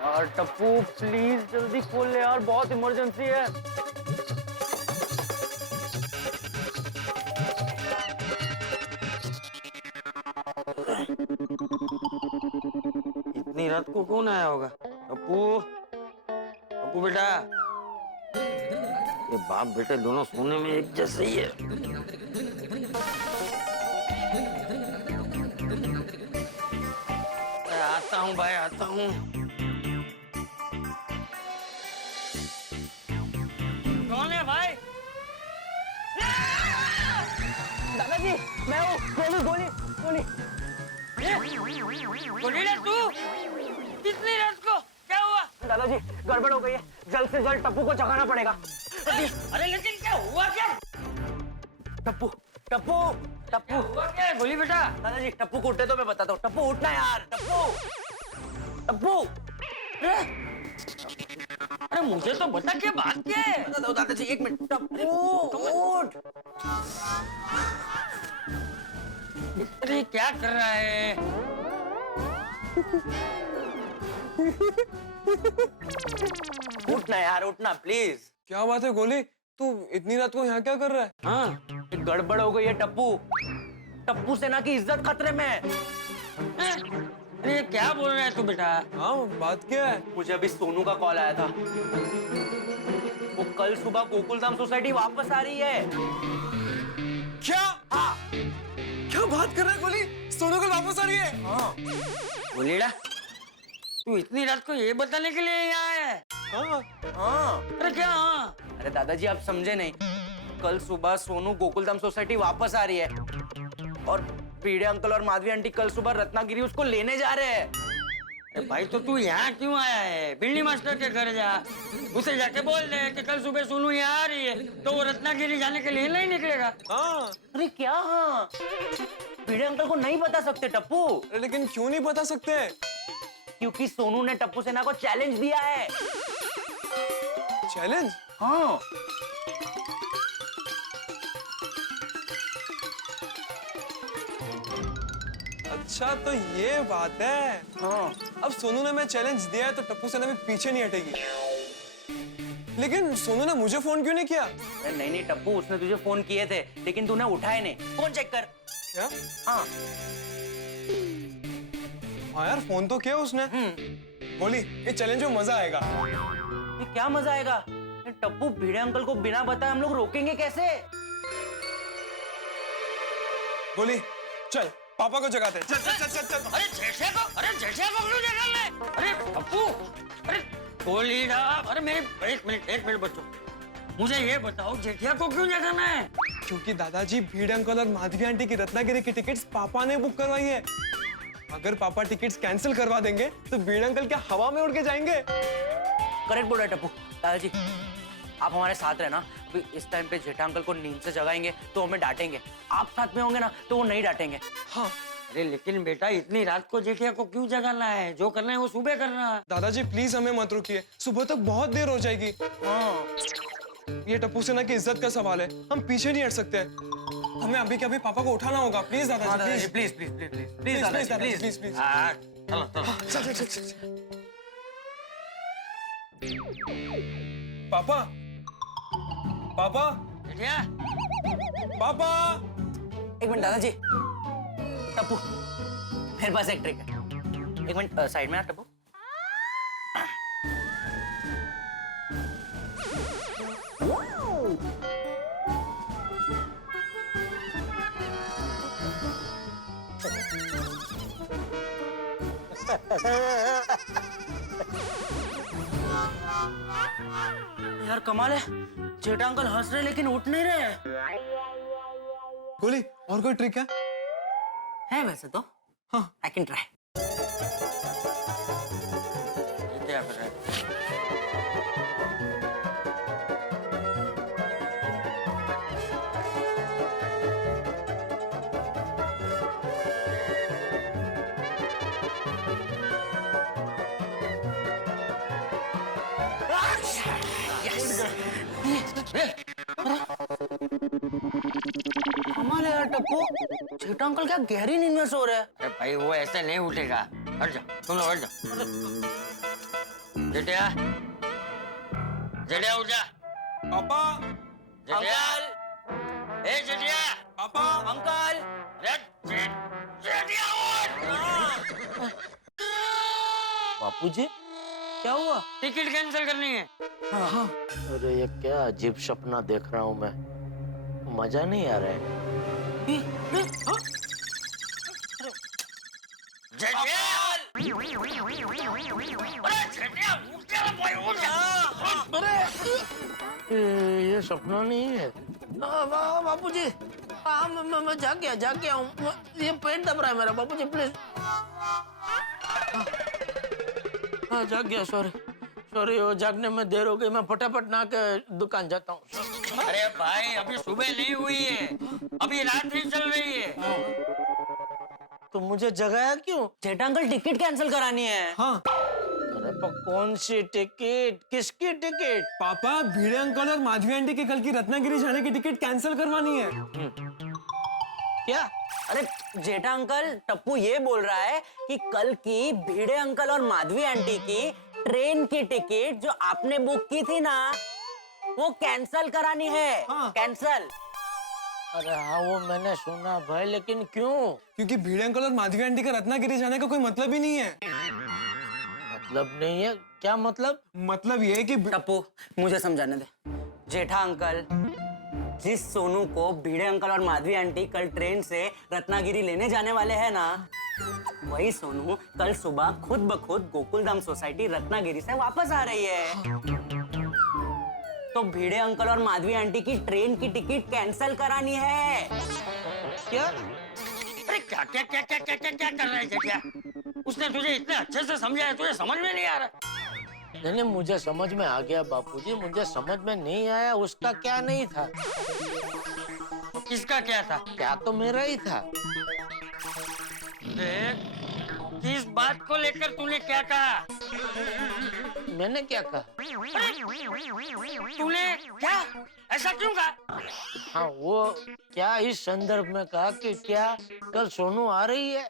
यार टप्पू प्लीज जल्दी खोल ले यार, बहुत इमरजेंसी है। इतनी रात को कौन आया होगा? टप्पू बेटा, ये बाप बेटे दोनों सोने में एक जैसे ही है। आता हूँ भाई, आता हूँ। कौन है भाई? दादाजी, मैं हूँ। गोली। गोली ना तू? कितनी रात को? क्या हुआ? दादाजी, गड़बड़ हो गई है, जल्द से जल्द टप्पू को जगाना पड़ेगा। अरे लेकिन क्या हुआ? क्या टप्पू हुआ क्या? गोली बेटा। दादाजी, टप्पू को उठने दो, मैं बताता हूँ। टप्पू उठना यार। टप्पू अरे मुझे तो बता, क्या बात क्या है? दादाजी एक मिनट। टप्पू उठ। अरे क्या कर रहा है? उठना यार, उठना प्लीज। क्या बात है गोली, तू इतनी रात को यहाँ क्या कर रहा है? हाँ, एक गड़बड़ हो गई है टप्पू सेना की इज्जत खतरे में है। अरे क्या बोल रहा है तू बेटा? हाँ, बात क्या है? मुझे अभी सोनू का कॉल आया था, वो कल सुबह गोकुलधाम सोसाइटी वापस आ रही है। क्या? हाँ। क्या बात कर रहा है गोली? सोनू कल वापस आ रही है? हाँ। बोलेड़ा, तू इतनी रात को ये बताने के लिए यहाँ आया है? हाँ। अरे क्या? हाँ। अरे दादाजी, आप समझे नहीं, कल सुबह सोनू गोकुलधाम सोसाइटी वापस आ रही है, और पीड़े अंकल और माधवी आंटी कल सुबह रत्नागिरी उसको लेने जा रहे हैं। अरे भाई, तो तू यहाँ क्यों आया है? बिल्ली मास्टर के घर जा, उसे जाके बोल दे कि कल सुबह सोनू यहाँ आ रही है, तो वो रत्नागिरी जाने के लिए नहीं निकलेगा। हाँ। अरे क्या? हाँ, भिड़े अंकल को नहीं बता सकते टप्पू। लेकिन क्यों नहीं बता सकते? क्योंकि सोनू ने टप्पू सेना को चैलेंज दिया है। चैलेंज? हाँ। अच्छा तो ये बात है। हाँ। अब सोनू ने मैं चैलेंज दिया है तो टप्पू सेना भी पीछे नहीं हटेगी। लेकिन सोनू ने मुझे फोन क्यों नहीं किया? नहीं नहीं टप्पू, उसने तुझे फोन किए थे लेकिन तूने उठाए नहीं। फोन चेक कर। क्या? हाँ। हाँ यार फोन तो किया उसने। बोली ये चैलेंज में मजा आएगा। ये क्या मजा आएगा? टप्पू भिड़े अंकल को बिना बताए हम लोग रोकेंगे कैसे? बोली चल पापा को जगाते। चल चल चल चल चल। अरे जेठिया को क्यों जगाना है? अरे टप्पू, अरे बोली ना। अरे मेरे एक मिनट बच्चों, मुझे ये बताओ जेठिया को क्यों जगाना है? क्योंकि दादाजी भिड़े अंकल और माधवी आंटी की रत्नागिरी की टिकट्स पापा ने बुक करवाई है। अगर पापा टिकट्स कैंसिल करवा देंगे तो भिड़े अंकल क्या हवा में उड़ के जाएंगे? करेक्ट बोल रहे टप्पू। दादाजी आप हमारे साथ रहना। अभी इस टाइम पे जेठा अंकल को नींद से जगाएंगे तो हमें डांटेंगे। आप साथ में होंगे ना तो वो नहीं डांटेंगे। हाँ। अरे लेकिन बेटा इतनी रात को जेठिया को क्यों जगाना है? जो करना है वो सुबह करना है। दादाजी प्लीज हमें मत रोकिए, सुबह तक बहुत देर हो जाएगी। हाँ। ये टप्पू सेना की इज्जत का सवाल है, हम पीछे नहीं हट सकते। हमें अभी के अभी पापा को उठाना होगा। प्लीज दादाजी प्लीज प्लीज प्लीज। चलो चल चल चल। पापा पापा जेठिया। पापा। एक मिनट दादाजी। टप्पू मेरे पास एक ट्रिक है। एक मिनट साइड में आ टप्पू। यार कमाल है, जेठा अंकल हंस रहे लेकिन उठ नहीं रहे। गोली और कोई ट्रिक है वैसे तो। हाँ। I can try. कमाल है यार टप्पू, जेठा अंकल क्या गहरी नींद में सो रहे हैं। अरे भाई वो ऐसे नहीं उठेगा। हट जा तुम लोग, हट जा। जेठिया, जेठिया उठ जा। पापा। जेठिया, ए जेठिया। पापा। अंकल। जेठिया उठ। बापूजी क्या हुआ? टिकट कैंसिल करनी है। हाँ। अरे ये क्या अजीब सपना देख रहा हूँ मैं, मजा नहीं आ रहा है। ये सपना नहीं है। बापूजी हाँ मैं जाग गया हूँ। ये पेट दब रहा है मेरा। बापूजी प्लीज। हाँ जाग गया। सॉरी वो जागने में देर हो गई। मैं फटाफट नहा के दुकान जाता हूँ। अरे भाई अभी सुबह नहीं हुई है, अभी रात ही चल रही है। तो मुझे जगाया क्यों? जेठा अंकल टिकट कैंसिल करानी है। हाँ। अरे पर कौन सी टिकट? किसकी टिकट? पापा भिड़े अंकल और माधवी आंटी के कल की रत्नागिरी जाने की टिकट कैंसिल करवानी है। क्या? अरे जेठा अंकल, टप्पू ये बोल रहा है कि कल की भिड़े अंकल और माधवी आंटी की ट्रेन की टिकट जो आपने बुक की थी ना, वो कैंसल करानी है। हाँ। कैंसल। अरे हाँ वो मैंने सुना भाई, लेकिन क्यों? क्योंकि भिड़े अंकल और माधवी आंटी का रत्नागिरी जाने का कोई मतलब ही नहीं है। मतलब नहीं है? क्या मतलब? मतलब ये है कि टप्पू मुझे समझाने दे। जेठा अंकल, जिस सोनू को भिड़े अंकल और माधवी आंटी कल ट्रेन से रत्नागिरी लेने जाने वाले हैं ना, वही सोनू कल सुबह खुद ब खुद गोकुलधाम सोसाइटी रत्नागिरी से वापस आ रही है। तो भिड़े अंकल और माधवी आंटी की ट्रेन की टिकट कैंसिल करानी है। क्या? अरे क्या क्या क्या क्या क्या क्या क्या कर रहा है जेठिया? उसने तुझे इतने अच्छे से समझाया, तुझे समझ में नहीं आ रहा? नहीं मुझे समझ में आ गया बापूजी। मुझे समझ में नहीं आया उसका क्या नहीं था। किसका क्या था? क्या तो मेरा ही था। बात को लेकर तूने क्या कहा? मैंने क्या कहा? तूने क्या ऐसा क्यों कहा? हाँ, वो क्या इस संदर्भ में कहा कि क्या कल सोनू आ रही है?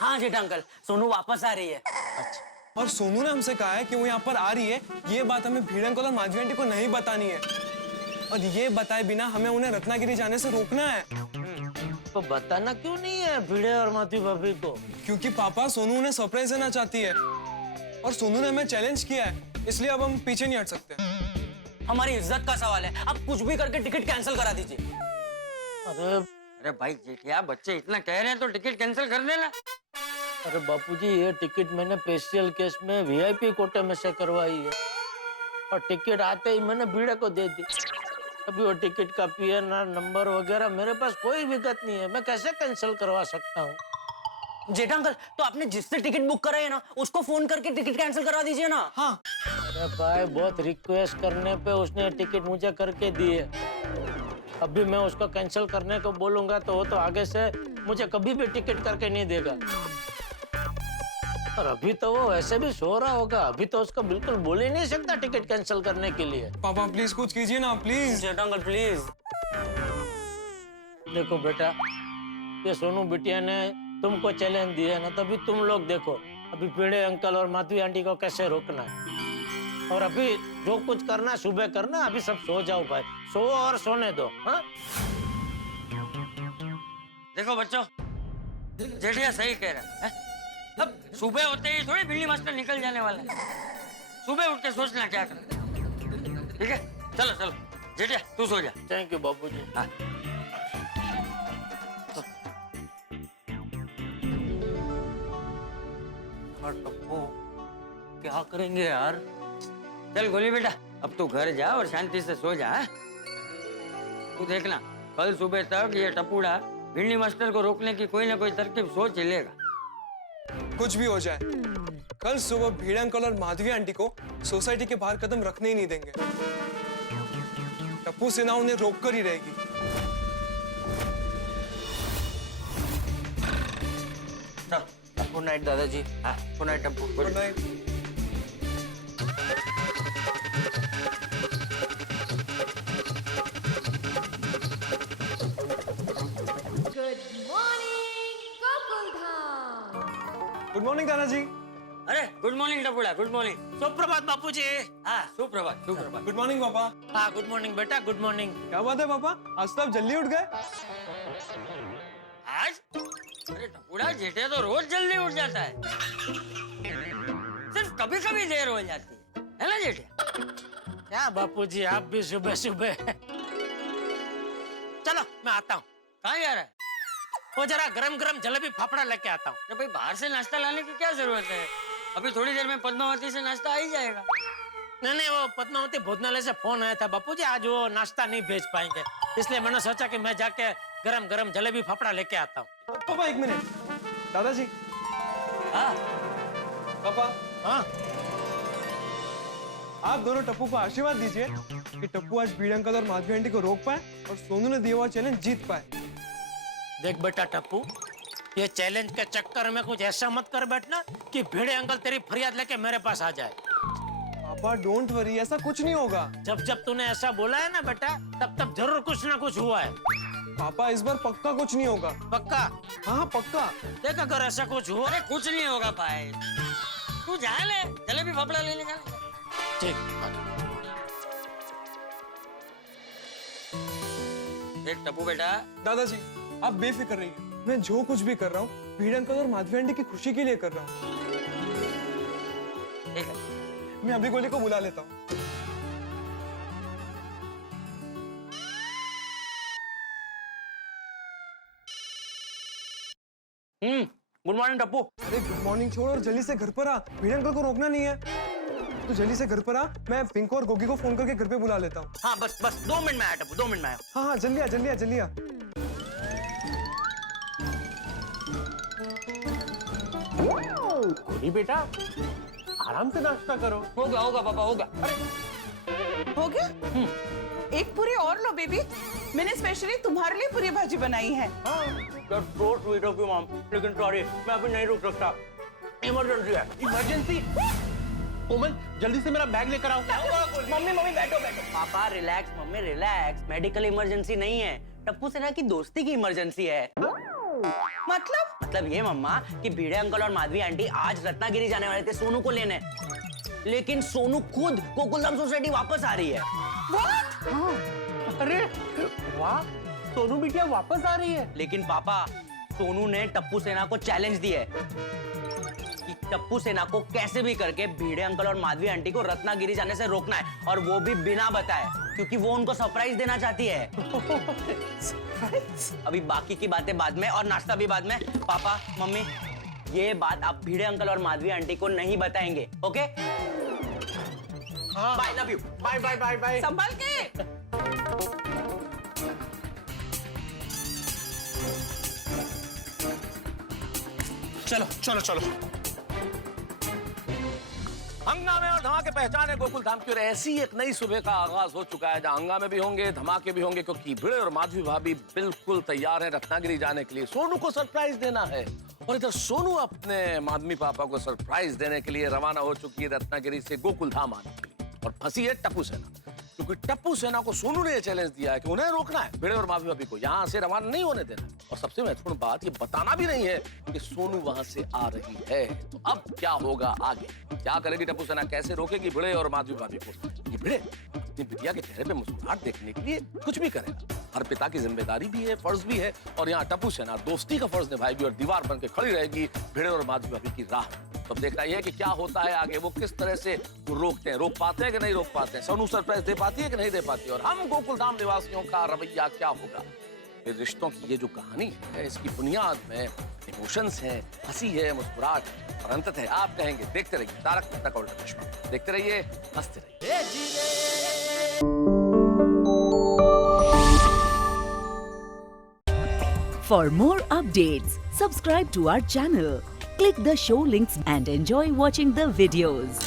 हाँ जेठा अंकल, सोनू वापस आ रही है। और सोनू ने हमसे कहा है कि वो यहाँ पर आ रही है, ये बात हमें भीड़ अंकल और माधवी आंटी को नहीं बतानी है, और ये बताए बिना हमें उन्हें रत्नागिरी जाने से रोकना है। तो बताना क्यों नहीं है भिड़े और माधवी भाभी को? क्योंकि पापा सोनू उन्हें सरप्राइज देना चाहती है, और सोनू ने हमें चैलेंज किया है, इसलिए अब हम पीछे नहीं हट सकते। हमारी इज्जत का सवाल है, अब कुछ भी करके टिकट कैंसिल करा दीजिए। अरे भाई जेठिया, बच्चे इतना कह रहे हैं तो टिकट कैंसिल कर देना। अरे बापूजी, ये टिकट मैंने स्पेशल केस में वीआईपी कोटे में से करवाई है, और टिकट आते ही मैंने भिड़े को दे दी। अभी वो टिकट का पीएनआर नंबर वगैरह मेरे पास कोई विगत नहीं है, मैं कैसे कैंसिल करवा सकता हूँ? जेठा अंकल, तो आपने जिससे टिकट बुक करा है ना, उसको फोन करके टिकट कैंसिल करवा दीजिए ना। हाँ। अरे भाई, बहुत रिक्वेस्ट करने पे उसने टिकट मुझे करके दी है। अभी मैं उसको कैंसिल करने को बोलूंगा तो वो तो आगे से मुझे कभी भी टिकट करके नहीं देगा। और अभी तो वो वैसे भी सो रहा होगा, अभी तो उसको बिल्कुल बोल ही नहीं सकता टिकट कैंसिल करने के लिए। पापा प्लीज कुछ कीजिए ना, प्लीज। Jetha uncle please. देखो बेटा, ये सोनू बिटिया ने तुमको चैलेंज दिया ना, तभी तुम लोग देखो अभी भिड़े अंकल और माधवी आंटी को कैसे रोकना है। और अभी जो कुछ करना सुबह करना, अभी सब सो जाओ भाई, सो और सोने दो। हाँ, देखो बच्चों, जेठिया सही कह रहा है। अब सुबह होते ही थोड़ी भिंडी मास्टर निकल जाने वाला है, सुबह उठ के सोचना क्या करना। ठीक है, चलो चलो जेठिया तू सो जा। थैंक यू बाबूजी। हाँ। क्या करेंगे यार? चल गोली बेटा, अब तू घर जा और शांति से सो जा। तू देखना, कल सुबह तक ये टपूड़ा भिंडी मास्टर को रोकने की कोई ना कोई तरकीब सोच ही लेगा। कुछ भी हो जाए, कल सुबह भीड़ अंकल और माधवी आंटी को सोसाइटी के बाहर कदम रखने ही नहीं देंगे। टप्पू सेना उन्हें रोक कर ही रहेगी। गुड नाइट दादाजी। हाँ, good night Tappu. Good night. Good morning दादाजी। अरे गुड मॉर्निंग टपूड़ा, गुड मॉर्निंग। सुप्रभात बापूजी। हाँ सुप्रभात सुप्रभात। गुड मॉर्निंग पापा। हाँ गुड मॉर्निंग बेटा, गुड मॉर्निंग। क्या बात है पापा, आज तो आप जल्दी उठ गए। आज? अरे टपूड़ा, जेठिया तो रोज जल्दी उठ जाता है, सिर्फ कभी कभी देर हो जाती है ना जेठिया? क्या बापूजी, आप भी सुबह सुबह। चलो मैं आता हूँ। कहाँ जा रहा है? वो जरा गरम गरम जलेबी फाफड़ा लेके आता हूँ। अरे भाई, बाहर से नाश्ता लाने की क्या जरूरत है? अभी थोड़ी देर में पद्मावती से नाश्ता आ ही जाएगा। नहीं, वो पद्मावती भोजनालय से फोन आया था बापूजी, आज वो नाश्ता नहीं भेज पाएंगे, इसलिए मैंने सोचा कि मैं जाके गरम गरम जलेबी फाफड़ा लेके आता हूँ। पापा एक मिनट। दादाजी। हाँ पापा। हाँ, आप दोनों टप्पू को आशीर्वाद दीजिए कि टप्पू आज भीड़ अंकल और माधवी आंटी को रोक पाए और सोनू ने दिया हुआ चैलेंज जीत पाए। देख बेटा टप्पू, ये चैलेंज के चक्कर में कुछ ऐसा मत कर बैठना कि भिड़े अंकल तेरी फरियाद लेके मेरे पास आ जाए। पापा डोंट वरी, ऐसा कुछ नहीं होगा। जब जब तूने ऐसा बोला है ना बेटा, तब तब जरूर कुछ ना कुछ हुआ है। पापा इस बार पक्का कुछ नहीं होगा। पक्का? हाँ पक्का। देख अगर ऐसा कुछ हुआ। अरे कुछ नहीं होगा भाई, तू जा ले, जलेबी फाफड़ा लेने जा। ठीक। देख टप्पू बेटा। दादाजी आप बेफिक्र रहिए, मैं जो कुछ भी कर रहा हूँ भीड़ अंकल और माधवी आंटी की खुशी के लिए कर रहा हूँ। ठीक है, मैं अभी गोली को बुला लेता हूँ। Good morning Tappu. अरे गुड मॉर्निंग छोड़ और जल्दी से घर पर आ, भीड़ अंकल को रोकना नहीं है। तो जल्दी से घर पर आ, मैं पिंको और गोगी को फोन करके घर पे बुला लेता हूँ। हाँ बस बस 2 मिनट में आया टप्पू, 2 मिनट में आया। हाँ हाँ जल्दी आ जल्दी आ जल्दी आ। गोली बेटा, आराम से नाश्ता करो। होगा होगा पापा, होगा। हो गया? एक पूरी और लो बेबी, मैंने स्पेशली तुम्हारे लिए पूरी भाजी बनाई है। That's so sweet of you, mom. लेकिन सॉरी, मैं अभी नहीं रुक सकता। इमरजेंसी है। इमरजेंसी? कोमल जल्दी से मेरा बैग लेकर आओ। मम्मी मम्मी बैठो बैठो। पापा relax, mummy relax. Medical emergency नहीं है, टप्पू सेना की दोस्ती की इमरजेंसी है। मतलब ये मम्मा कि भिड़े अंकल और माधवी आंटी आज रत्नागिरी जाने वाले थे सोनू को लेने, लेकिन सोनू खुद गोकुलधाम सोसाइटी वापस आ रही है। अरे वाह, सोनू बिटिया वापस आ रही है। लेकिन पापा सोनू ने टप्पू सेना को चैलेंज दिया है कि टप्पू सेना को कैसे भी करके भिड़े अंकल और माधवी आंटी को रत्नागिरी जाने से रोकना है, और वो भी बिना बताए, क्योंकि वो उनको सरप्राइज देना चाहती है। अभी बाकी की बातें बाद में और नाश्ता भी बाद में। पापा मम्मी ये बात आप भिड़े अंकल और माधवी आंटी को नहीं बताएंगे, okay? Bye, love you. Bye bye bye bye. संभाल के। चलो चलो चलो। हंगामे और धमाके पहचाने गोकुल धाम की, और ऐसी एक नई सुबह का आगाज हो चुका है जहां हंगामे भी होंगे, धमाके भी होंगे, क्योंकि भिड़े और माधवी भाभी बिल्कुल तैयार है रत्नागिरी जाने के लिए। सोनू को सरप्राइज देना है, और इधर सोनू अपने माधवी पापा को सरप्राइज देने के लिए रवाना हो चुकी है रत्नागिरी से गोकुल धाम आने के लिए। और फंसी है टप्पू सेना, क्योंकि टप्पू सेना को सोनू ने चैलेंज दिया है कि उन्हें रोकना है, भिड़े और माधवी भाभी को यहाँ से रवाना नहीं होने देना। और सबसे महत्वपूर्ण बात ये बताना भी नहीं है कि सोनू वहां से आ रही है। तो अब क्या होगा आगे, क्या करेगी टप्पू सेना, कैसे रोकेगी भिड़े और माधवी भाभी को? ये भिड़े अपनी बिटिया के चेहरे पे मुस्कुराहट देखने के लिए कुछ भी करेगा। हर पिता की जिम्मेदारी भी है, फर्ज भी है, और यहाँ टप्पू सेना दोस्ती का फर्ज निभाएगी और दीवार बन के खड़ी रहेगी भिड़े और माधवी भाभी की राह। तो अब देखना यह है कि क्या होता है आगे, वो किस तरह से रोकते हैं, रोक पाते हैं कि नहीं रोक पाते हैं, सोनू सरप्राइज दे पाती है कि नहीं दे पाती, और हम गोकुलधाम निवासियों का रवैया क्या होगा। ये रिश्तों की ये जो कहानी है, इसकी बुनियाद में इमोशंस हैं, हंसी है, मुस्कुराहट है, और अंततः आप कहेंगे देखते रहिए तारक मेहता का उल्टा चश्मा, देखते रहिए, हंसते रहिए। For more updates, subscribe to our channel, click the show links and enjoy watching the videos.